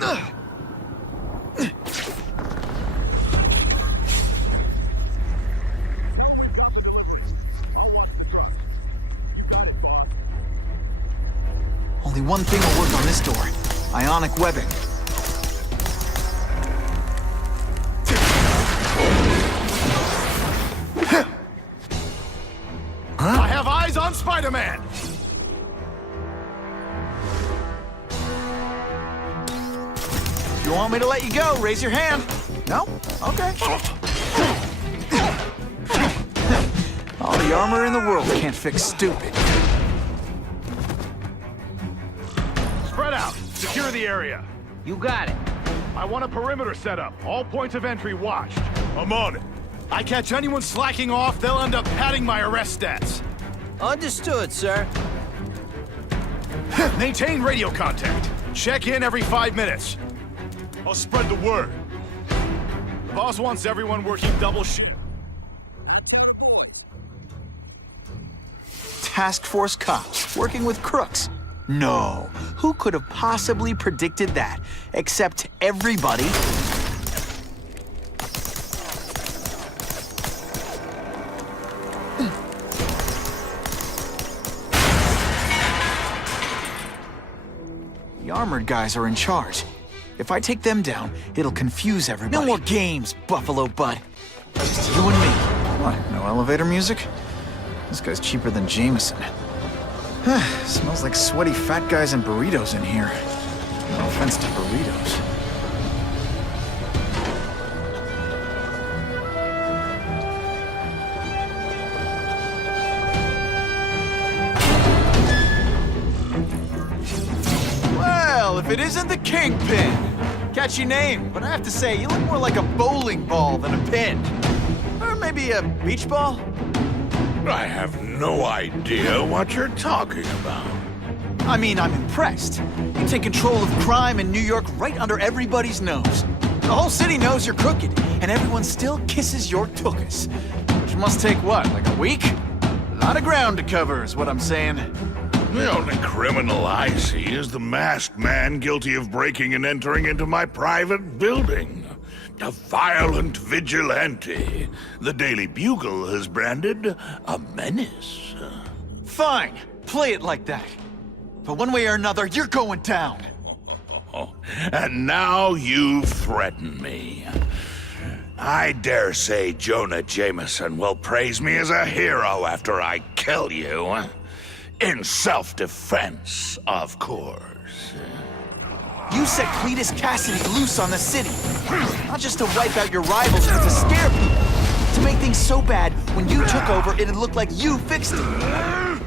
Ugh. Only one thing will work on this door. Ionic webbing. I have eyes on Spider-Man! If you want me to let you go, raise your hand. No? Okay. All the armor in the world can't fix stupid. Spread out. Secure the area. You got it. I want a perimeter set up. All points of entry watched. I'm on it. I catch anyone slacking off, they'll end up padding my arrest stats. Understood, sir. Maintain radio contact. Check in every 5 minutes. I'll spread the word. The boss wants everyone working double shift. Task Force cops working with crooks. No, who could have possibly predicted that? Except everybody. The armored guys are in charge. If I take them down, it'll confuse everybody. No more games, Buffalo Bud. Just you and me. What, no elevator music? This guy's cheaper than Jameson. Smells like sweaty fat guys and burritos in here. No offense to burritos. Well, if it isn't the Kingpin! Catchy name, but I have to say, you look more like a bowling ball than a pin. Or maybe a beach ball? I have no idea what you're talking about. I mean, I'm impressed. You take control of crime in New York right under everybody's nose. The whole city knows you're crooked, and everyone still kisses your tuchus. Which must take what, like a week? A lot of ground to cover is what I'm saying. The only criminal I see is the masked man guilty of breaking and entering into my private building. A violent vigilante. The Daily Bugle has branded a menace. Fine, play it like that. But one way or another, you're going down. And now you've threatened me. I dare say Jonah Jameson will praise me as a hero after I kill you. In self-defense, of course. You set Cletus Cassidy loose on the city. Not just to wipe out your rivals, but to scare people. To make things so bad, when you took over, it'd look like you fixed it. And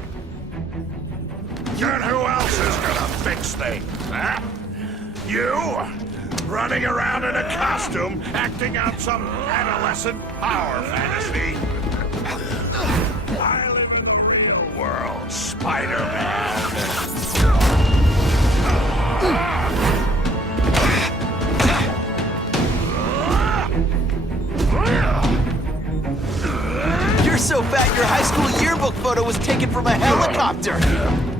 who else is gonna fix things, huh? You? Running around in a costume, acting out some adolescent power fantasy. While in the real world, Spider-Man. You're so fat your high school yearbook photo was taken from a helicopter.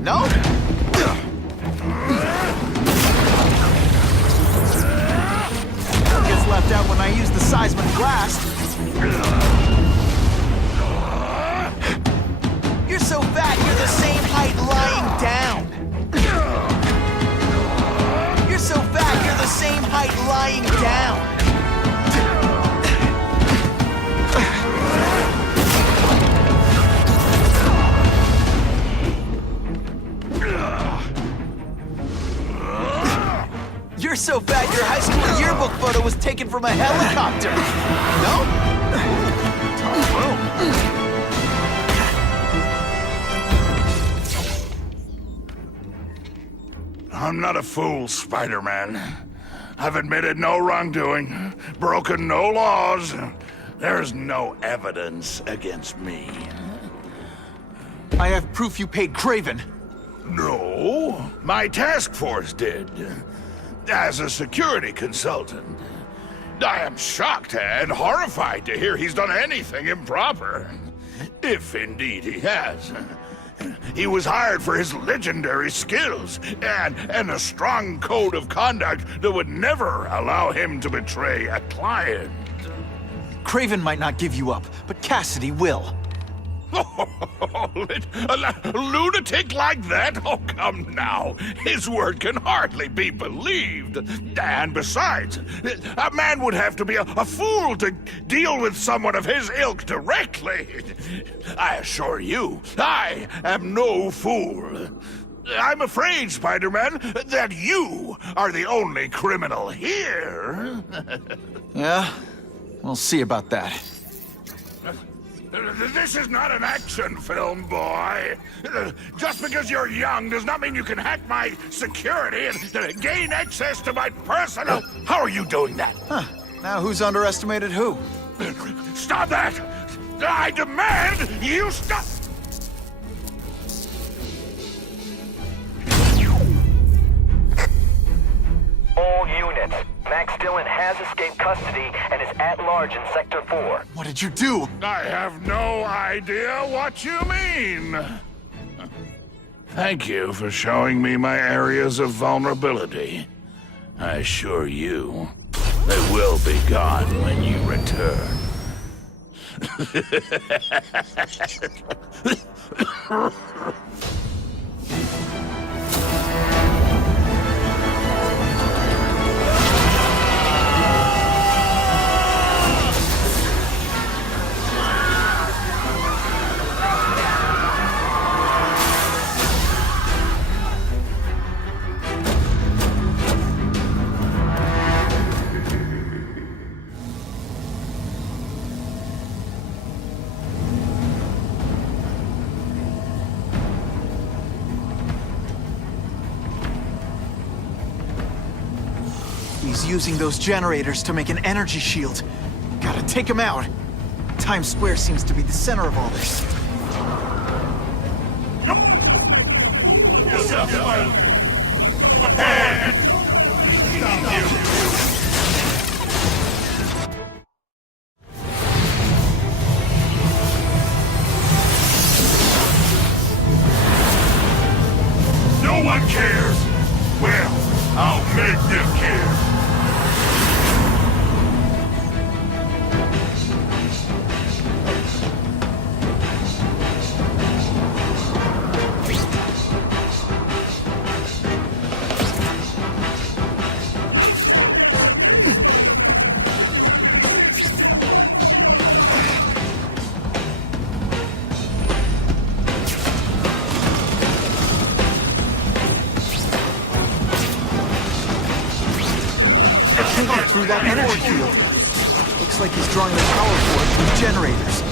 No? Gets left out when I use the seismic blast. You're so fat you're the same height lying down. You're so fat you're the same height lying down. You're so fat your high school yearbook photo was taken from a helicopter. No? I'm not a fool, Spider-Man. I've admitted no wrongdoing, broken no laws. There's no evidence against me. I have proof you paid Kraven. No, my task force did. As a security consultant. I am shocked and horrified to hear he's done anything improper. If indeed he has. He was hired for his legendary skills and a strong code of conduct that would never allow him to betray a client. Kraven might not give you up, but Cassidy will. A lunatic like that? Oh, come now. His word can hardly be believed. And besides, a man would have to be a fool to deal with someone of his ilk directly. I assure you, I am no fool. I'm afraid, Spider-Man, that you are the only criminal here. Yeah? We'll see about that. This is not an action film, boy. Just because you're young does not mean you can hack my security and gain access to my personal... How are you doing that? Huh. Now who's underestimated who? Stop that! I demand you stop... All units. Max Dillon has escaped custody and is at large in Sector 4. What did you do? I have no idea what you mean. Thank you for showing me my areas of vulnerability. I assure you, they will be gone when you return. He's using those generators to make an energy shield. Gotta take him out. Times Square seems to be the center of all this. No one cares! Well, I'll make them care! Through that energy field. Looks like he's drawing the power for it through generators.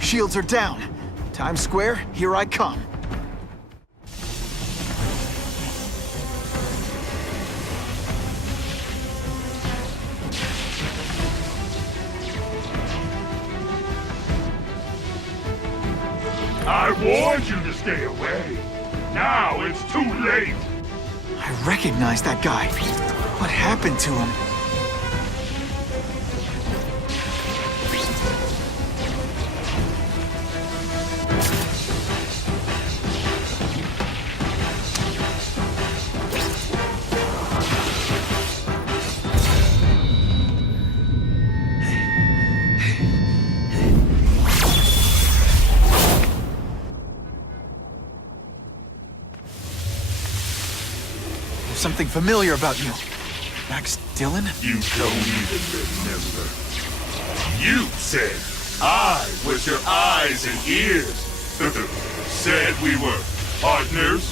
Shields are down. Times Square, here I come. I warned you to stay away. Now it's too late. I recognize that guy. What happened to him? Something familiar about you. Max Dillon? You don't even remember. You said I was your eyes and ears. Said we were partners.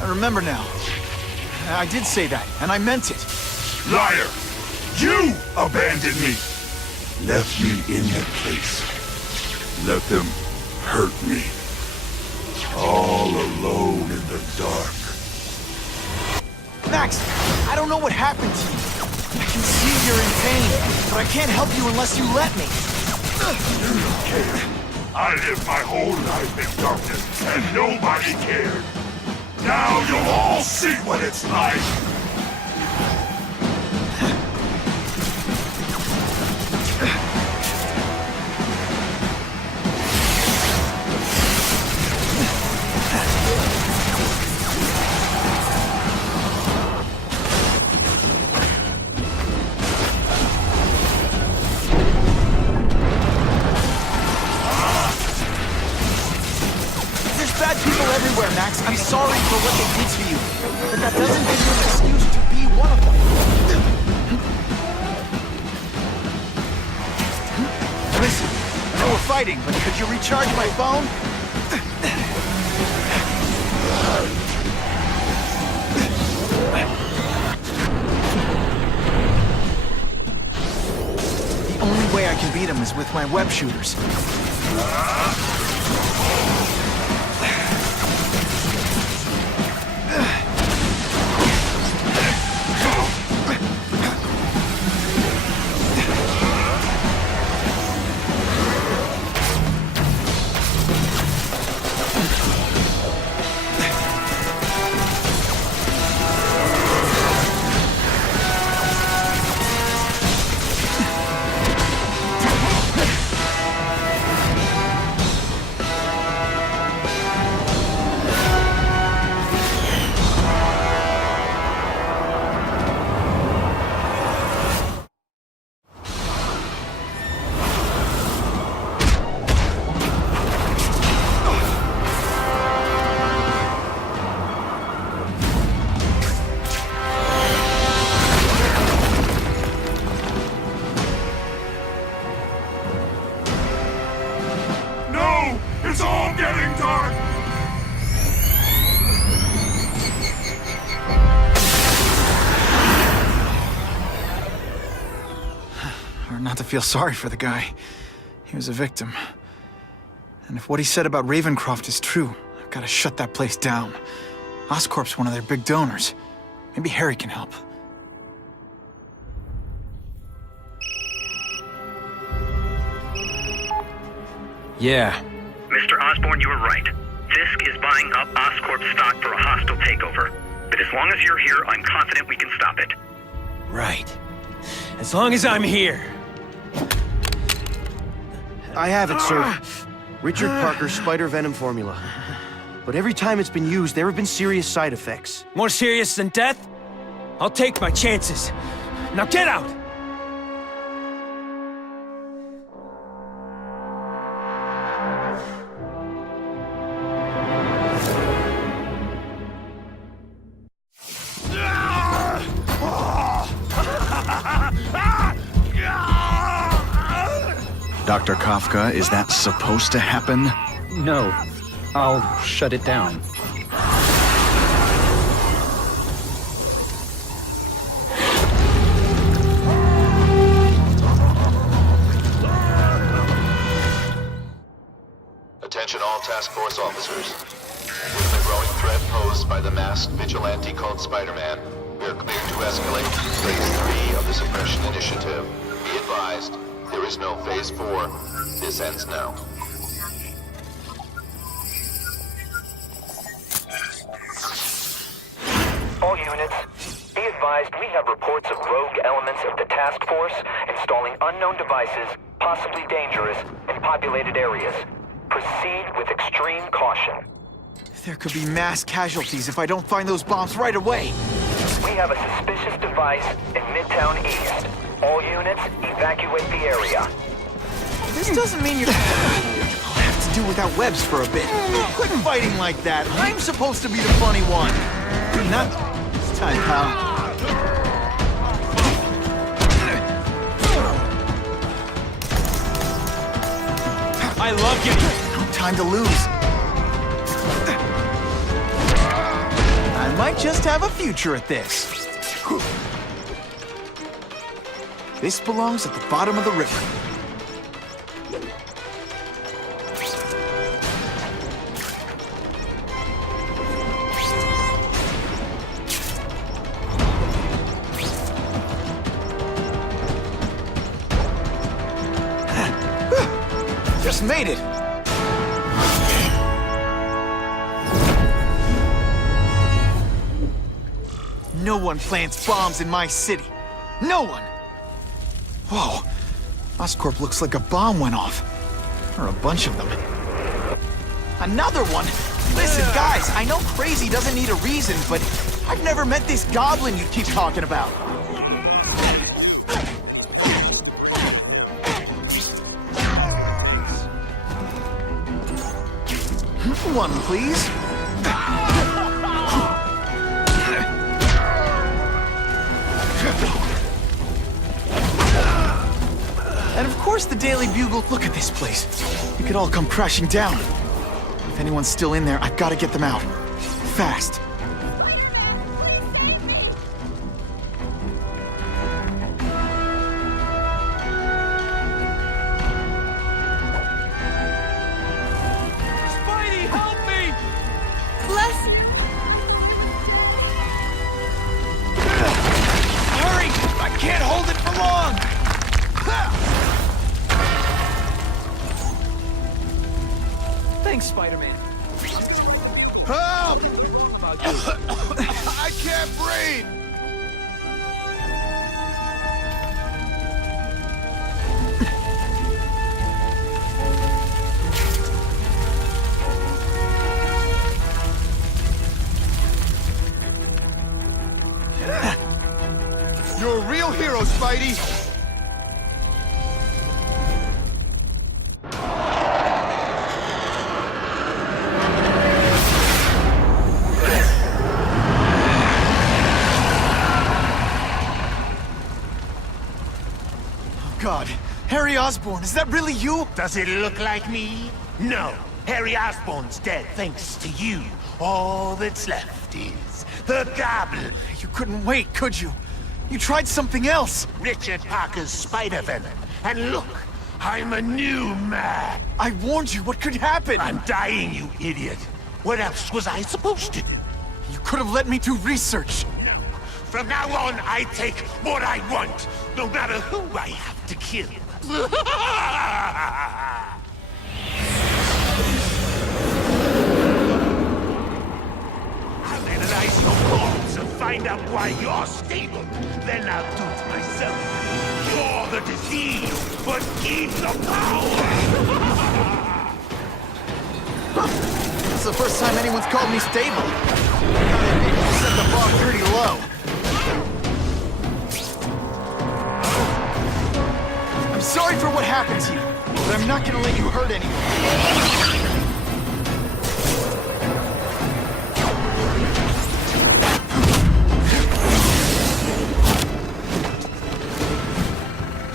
I remember now. I did say that, and I meant it. Liar! You abandoned me. Left me in that place. Let them hurt me. All dark. Max, I don't know what happened to you. I can see you're in pain, but I can't help you unless you let me. You don't care. I lived my whole life in darkness, and nobody cared. Now you'll all see what it's like. Bad people everywhere, Max. I'm sorry for what they did to you. But that doesn't give you an excuse to be one of them. Listen, I know we're fighting, but could you recharge my phone? The only way I can beat him is with my web shooters. It's all getting dark! Hard not to feel sorry for the guy. He was a victim. And if what he said about Ravencroft is true, I've got to shut that place down. Oscorp's one of their big donors. Maybe Harry can help. Yeah. Mr. Osborn, you were right. Fisk is buying up Oscorp stock for a hostile takeover. But as long as you're here, I'm confident we can stop it. Right. As long as I'm here. I have it, sir. Richard Parker's spider venom formula. But every time it's been used, there have been serious side effects. More serious than death? I'll take my chances. Now get out! Dr. Kafka, is that supposed to happen? No. I'll shut it down. Attention all task force officers. With the growing threat posed by the masked vigilante called Spider-Man, we are cleared to escalate to Phase 3 of the Suppression Initiative. Be advised, there is no Phase 4. This ends now. All units, be advised we have reports of rogue elements of the task force installing unknown devices, possibly dangerous, in populated areas. Proceed with extreme caution. There could be mass casualties if I don't find those bombs right away. We have a suspicious device in Midtown East. All units, evacuate the area. This doesn't mean you're... I'll have to do without webs for a bit. Quit fighting like that. I'm supposed to be the funny one. Not this time, pal. I love you. No time to lose. I might just have a future at this. This belongs at the bottom of the river. made it! No one plants bombs in my city. No one! Whoa. Oscorp looks like a bomb went off. Or a bunch of them. Another one? Listen, guys, I know crazy doesn't need a reason, but I've never met this goblin you keep talking about. One, please. And of course the Daily Bugle. Look at this place. It could all come crashing down. If anyone's still in there, I've got to get them out. Fast. Spidey, help me! Bless... Hurry! I can't hold it for long! Thanks, Spider-Man. Help! I can't breathe! You're a real hero, Spidey! God, Harry Osborn, is that really you? Does it look like me? No. Harry Osborn's dead thanks to you. All that's left is the Goblin. You couldn't wait, could you? You tried something else. Richard Parker's spider venom. And look, I'm a new man. I warned you, what could happen? I'm dying, you idiot. What else was I supposed to do? You could have let me do research. From now on, I take what I want, no matter who I have to kill. I'll analyze your corpse and find out why you're stable. Then I'll do it myself. Cure the disease, but keep the power! It's the first time anyone's called me stable. You set the bar pretty low. I'm sorry for what happened to you, but I'm not gonna let you hurt anyone.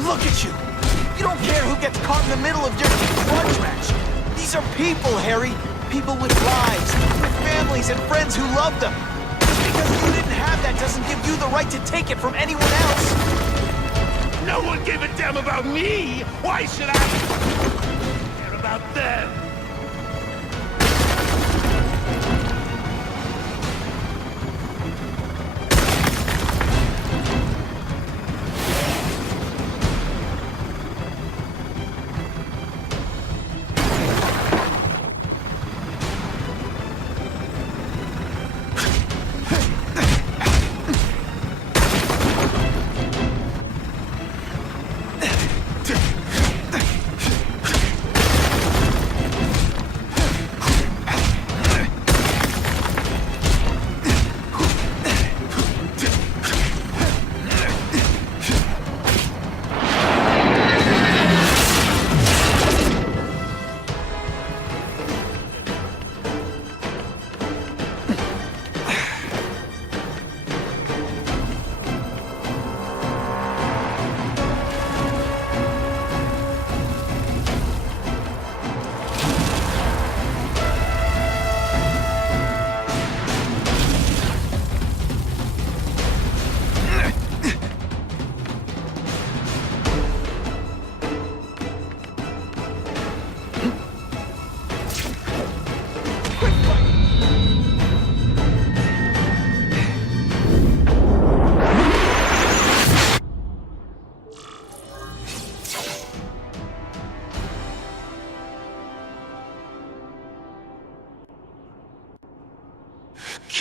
Look at you! You don't care who gets caught in the middle of your grudge match. These are people, Harry. People with lives, with families and friends who love them. Just because you didn't have that doesn't give you the right to take it from anyone else. No one gave a damn about me! Why should I care about them?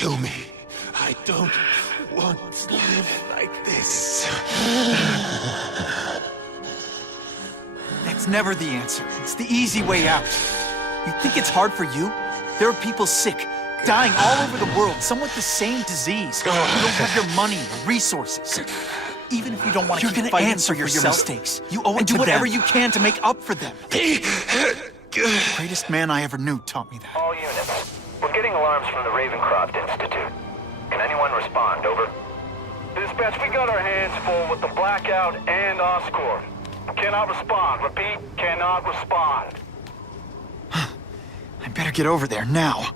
Kill me. I don't want to live like this. That's never the answer. It's the easy way out. You think it's hard for you? There are people sick, dying all over the world, some with the same disease. You don't have your money or resources. Even if you don't want to keep fighting for your mistakes, you owe it to do whatever you can to make up for them. The greatest man I ever knew taught me that. All units. We're getting alarms from the Ravencroft Institute. Can anyone respond? Over. Dispatch, we got our hands full with the Blackout and Oscorp. Cannot respond. Repeat, cannot respond. I better get over there now.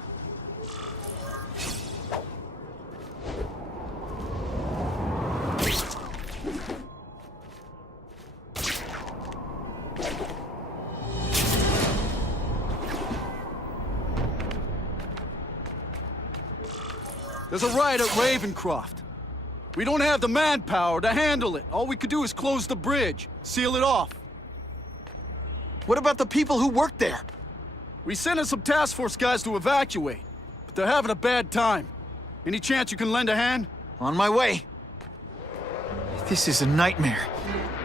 There's a riot at Ravencroft. We don't have the manpower to handle it. All we could do is close the bridge, seal it off. What about the people who work there? We sent in some task force guys to evacuate, but they're having a bad time. Any chance you can lend a hand? On my way. This is a nightmare.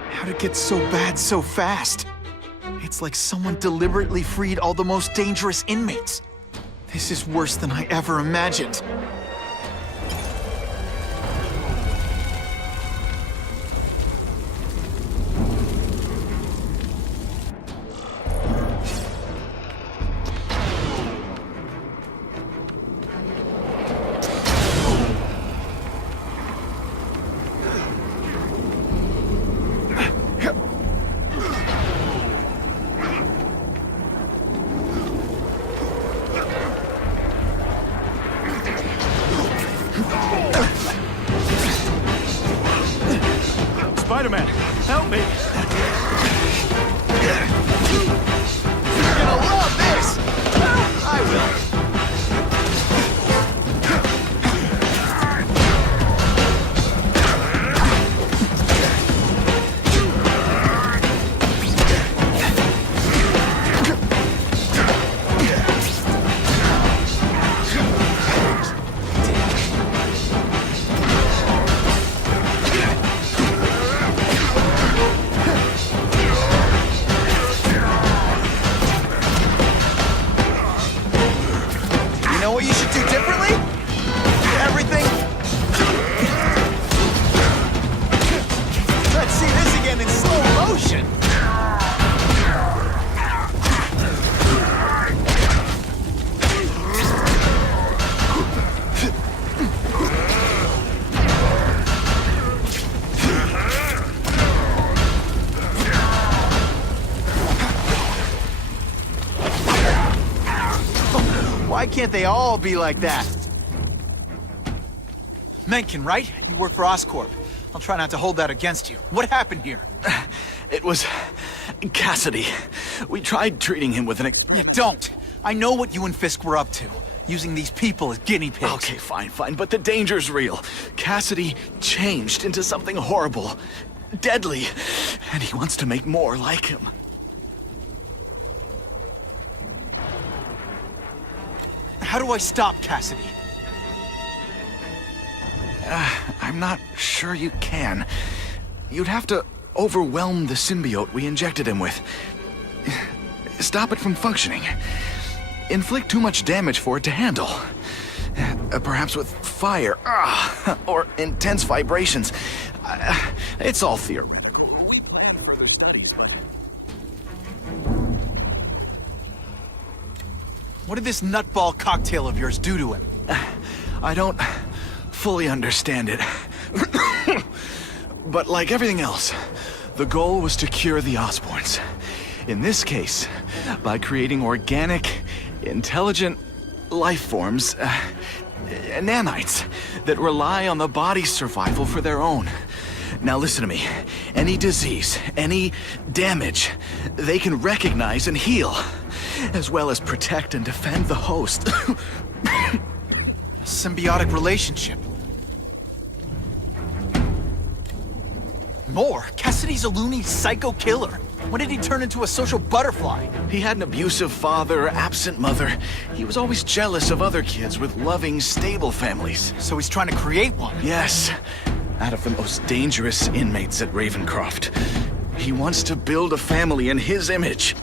How'd it get so bad so fast? It's like someone deliberately freed all the most dangerous inmates. This is worse than I ever imagined. Spider-Man, help me! You're gonna love this! I will. You know what you should do differently? Everything. Let's see this again in slow motion. Why can't they all be like that? Mencken, right? You work for Oscorp. I'll try not to hold that against you. What happened here? It was Cassidy. We tried treating him with an... You don't. I know what you and Fisk were up to. Using these people as guinea pigs. Okay, fine, but the danger's real. Cassidy changed into something horrible, deadly, and he wants to make more like him. How do I stop Cassidy? I'm not sure you can. You'd have to overwhelm the symbiote we injected him with. Stop it from functioning. Inflict too much damage for it to handle. Perhaps with fire, or intense vibrations. It's all theoretical. We planned further studies, but... What did this nutball cocktail of yours do to him? I don't fully understand it. But like everything else, the goal was to cure the Osborns. In this case, by creating organic, intelligent life forms, nanites, that rely on the body's survival for their own. Now listen to me. Any disease, any damage, they can recognize and heal, as well as protect and defend the host. A symbiotic relationship. More? Cassidy's a loony psycho killer. When did he turn into a social butterfly? He had an abusive father, absent mother. He was always jealous of other kids with loving, stable families. So he's trying to create one? Yes. Out of the most dangerous inmates at Ravencroft. He wants to build a family in his image.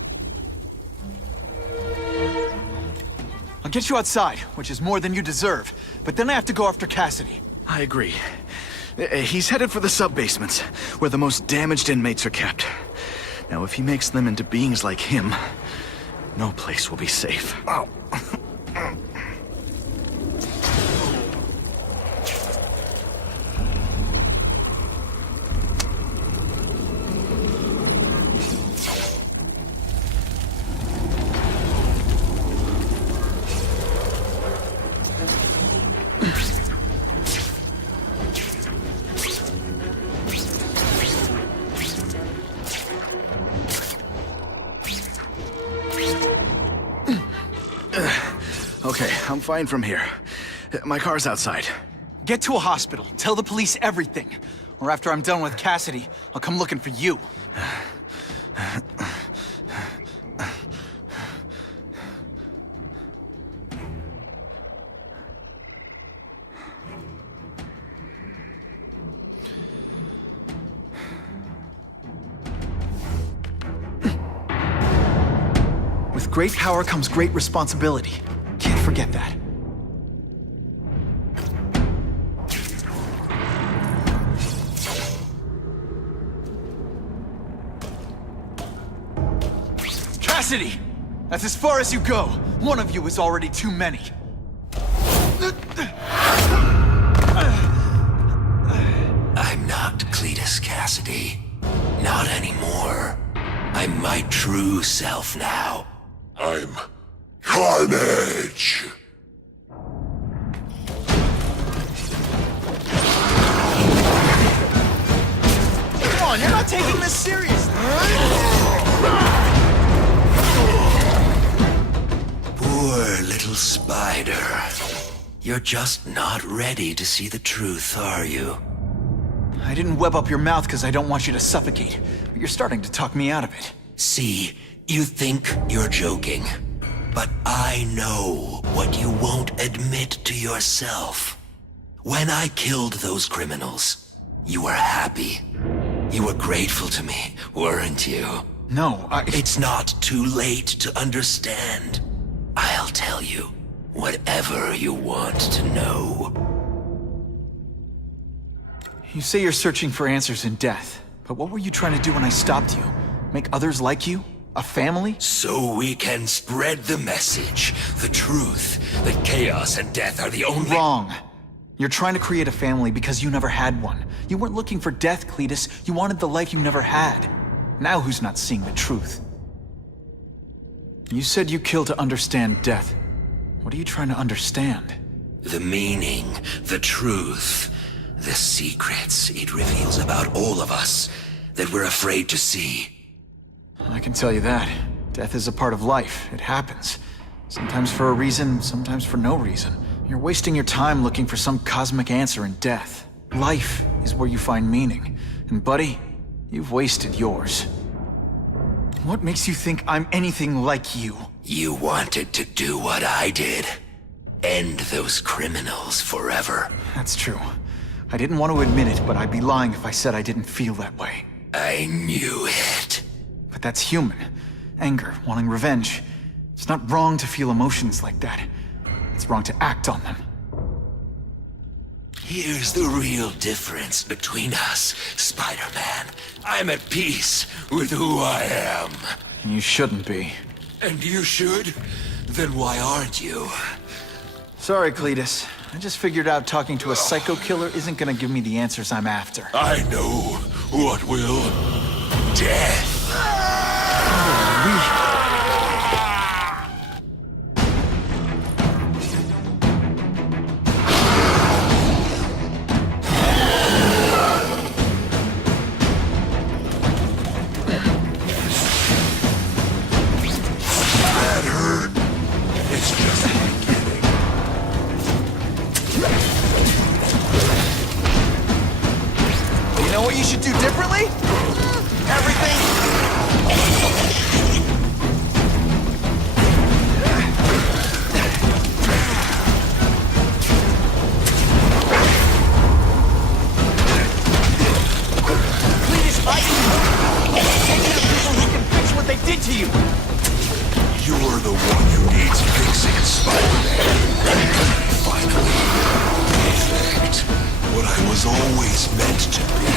I'll get you outside, which is more than you deserve. But then I have to go after Cassidy. I agree. He's headed for the sub-basements, where the most damaged inmates are kept. Now, if he makes them into beings like him, no place will be safe. Oh. Okay, I'm fine from here. My car's outside. Get to a hospital. Tell the police everything. Or after I'm done with Cassidy, I'll come looking for you. With great power comes great responsibility. Can't forget that. Cassidy! That's as far as you go. One of you is already too many. I'm not Cletus Cassidy. Not anymore. I'm my true self now. I'm Carnage! Come on, you're not taking this seriously! Poor little spider. You're just not ready to see the truth, are you? I didn't web up your mouth because I don't want you to suffocate, but you're starting to talk me out of it. See, you think you're joking, but I know what you won't admit to yourself. When I killed those criminals, you were happy. You were grateful to me, weren't you? No, It's not too late to understand. I'll tell you whatever you want to know. You say you're searching for answers in death, but what were you trying to do when I stopped you? Make others like you? A family? So we can spread the message, the truth, that chaos and death are the only— Wrong. You're trying to create a family because you never had one. You weren't looking for death, Cletus. You wanted the life you never had. Now who's not seeing the truth? You said you kill to understand death. What are you trying to understand? The meaning, the truth, the secrets it reveals about all of us that we're afraid to see. I can tell you that. Death is a part of life. It happens. Sometimes for a reason, sometimes for no reason. You're wasting your time looking for some cosmic answer in death. Life is where you find meaning. And buddy, you've wasted yours. What makes you think I'm anything like you? You wanted to do what I did. End those criminals forever. That's true. I didn't want to admit it, but I'd be lying if I said I didn't feel that way. I knew it. But that's human. Anger, wanting revenge. It's not wrong to feel emotions like that. It's wrong to act on them. Here's the real difference between us, Spider-Man. I'm at peace with who I am. You shouldn't be. And you should? Then why aren't you? Sorry, Cletus. I just figured out talking to a psycho killer isn't gonna give me the answers I'm after. I know what will. Death. That hurt. It's just the beginning. You know what you should do differently? Everything was meant to be.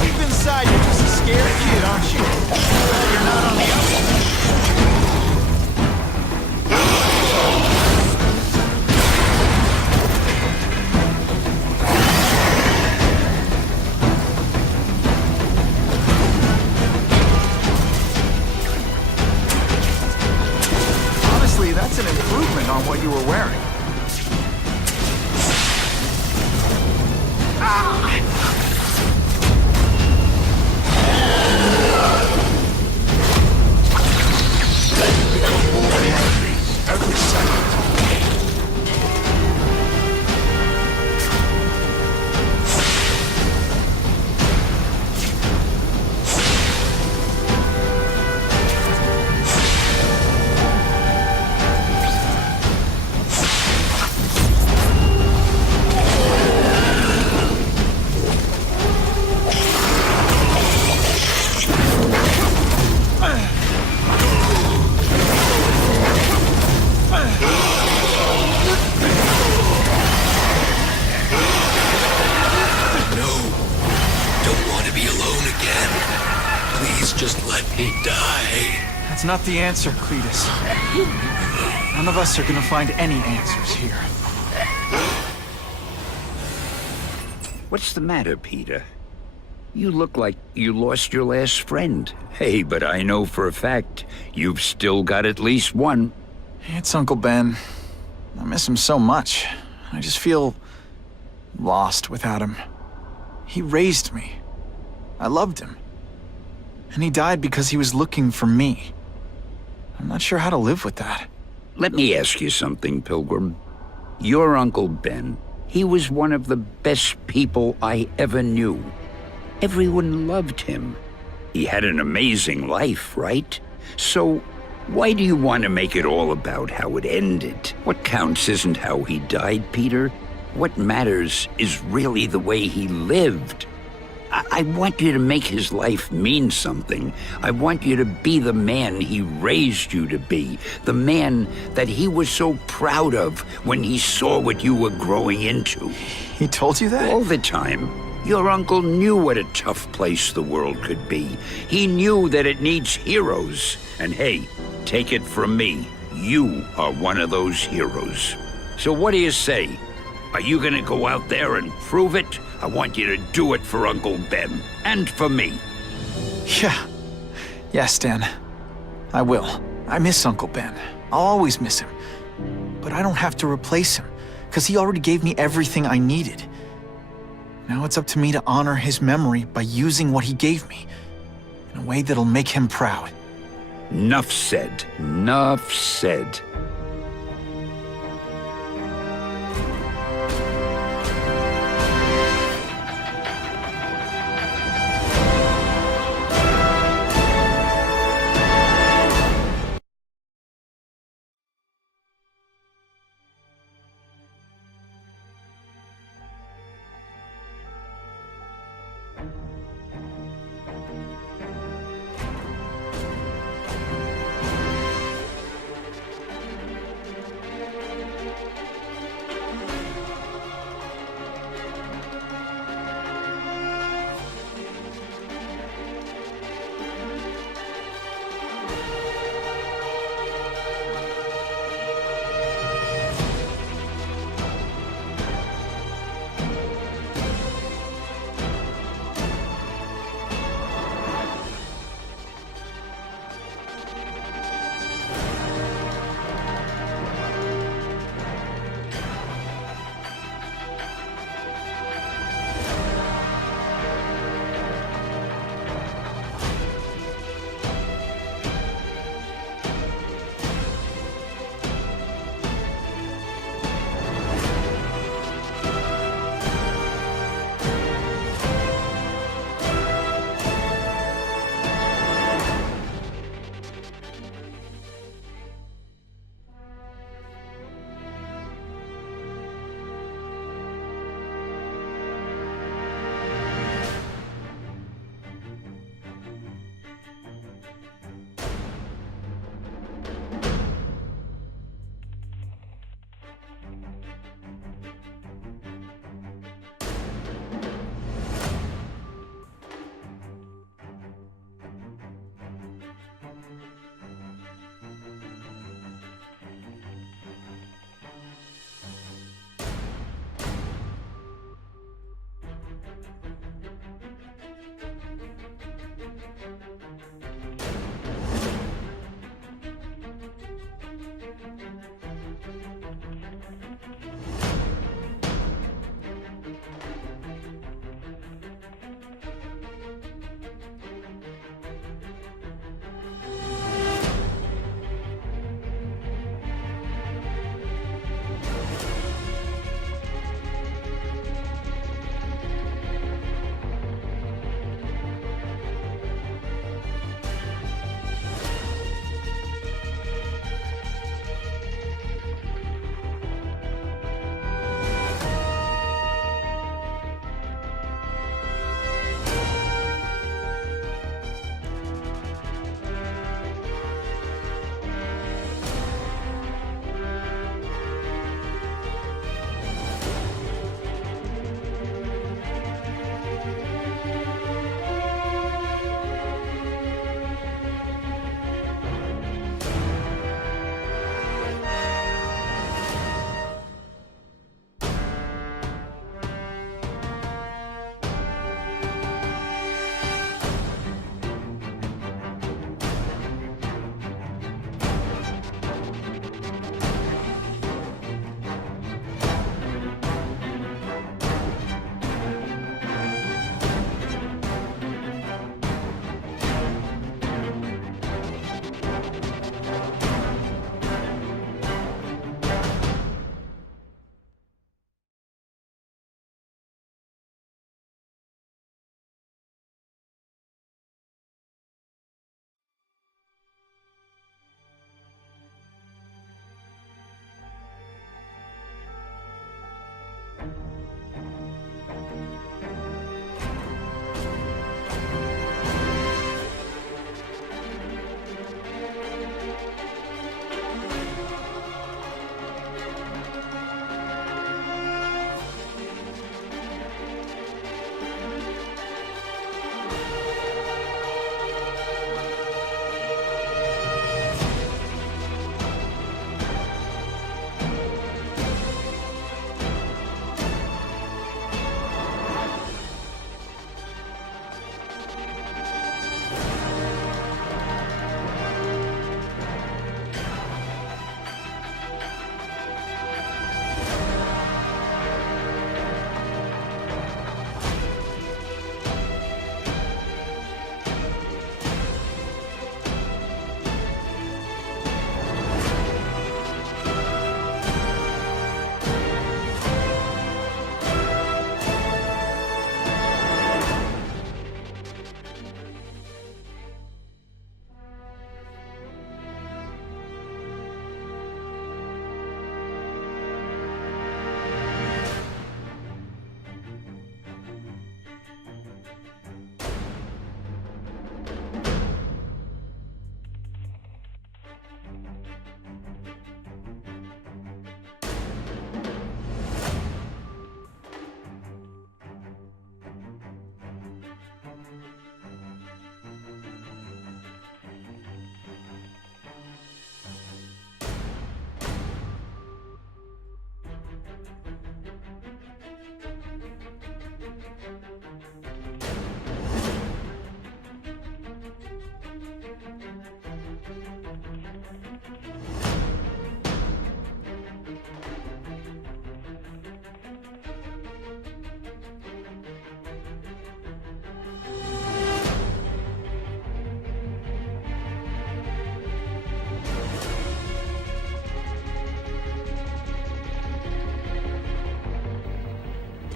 Deep inside, you're just a scared kid, aren't you? You're not on the outside. Honestly, that's an improvement on what you were wearing. Every second. Just let me die. That's not the answer, Cletus. None of us are gonna find any answers here. What's the matter, Peter? You look like you lost your last friend. Hey, but I know for a fact you've still got at least one. It's Uncle Ben. I miss him so much. I just feel lost without him. He raised me. I loved him. And he died because he was looking for me. I'm not sure how to live with that. Let me ask you something, Pilgrim. Your Uncle Ben, he was one of the best people I ever knew. Everyone loved him. He had an amazing life, right? So, why do you want to make it all about how it ended? What counts isn't how he died, Peter. What matters is really the way he lived. I want you to make his life mean something. I want you to be the man he raised you to be. The man that he was so proud of when he saw what you were growing into. He told you that? All the time. Your uncle knew what a tough place the world could be. He knew that it needs heroes. And hey, take it from me, you are one of those heroes. So what do you say? Are you gonna go out there and prove it? I want you to do it for Uncle Ben, and for me. Yeah. Yes, Dan. I will. I miss Uncle Ben. I'll always miss him. But I don't have to replace him, because he already gave me everything I needed. Now it's up to me to honor his memory by using what he gave me, in a way that'll make him proud. Nuff said. Nuff said.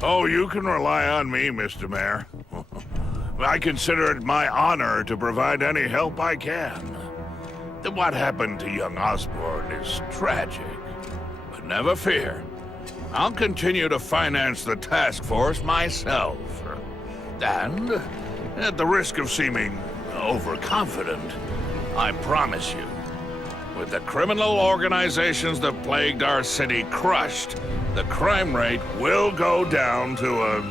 Oh, you can rely on me, Mr. Mayor. I consider it my honor to provide any help I can. What happened to young Osborn is tragic. But never fear. I'll continue to finance the task force myself. And, at the risk of seeming overconfident, I promise you, with the criminal organizations that plagued our city crushed, the crime rate will go down to a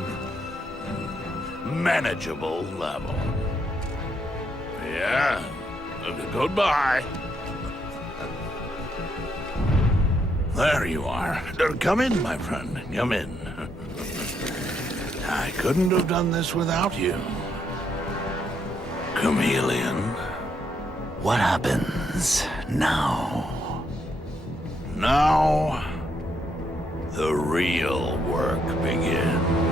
manageable level. Yeah, goodbye. There you are. Come in, my friend. Come in. I couldn't have done this without you. Chameleon. What happens now? Now, the real work begins.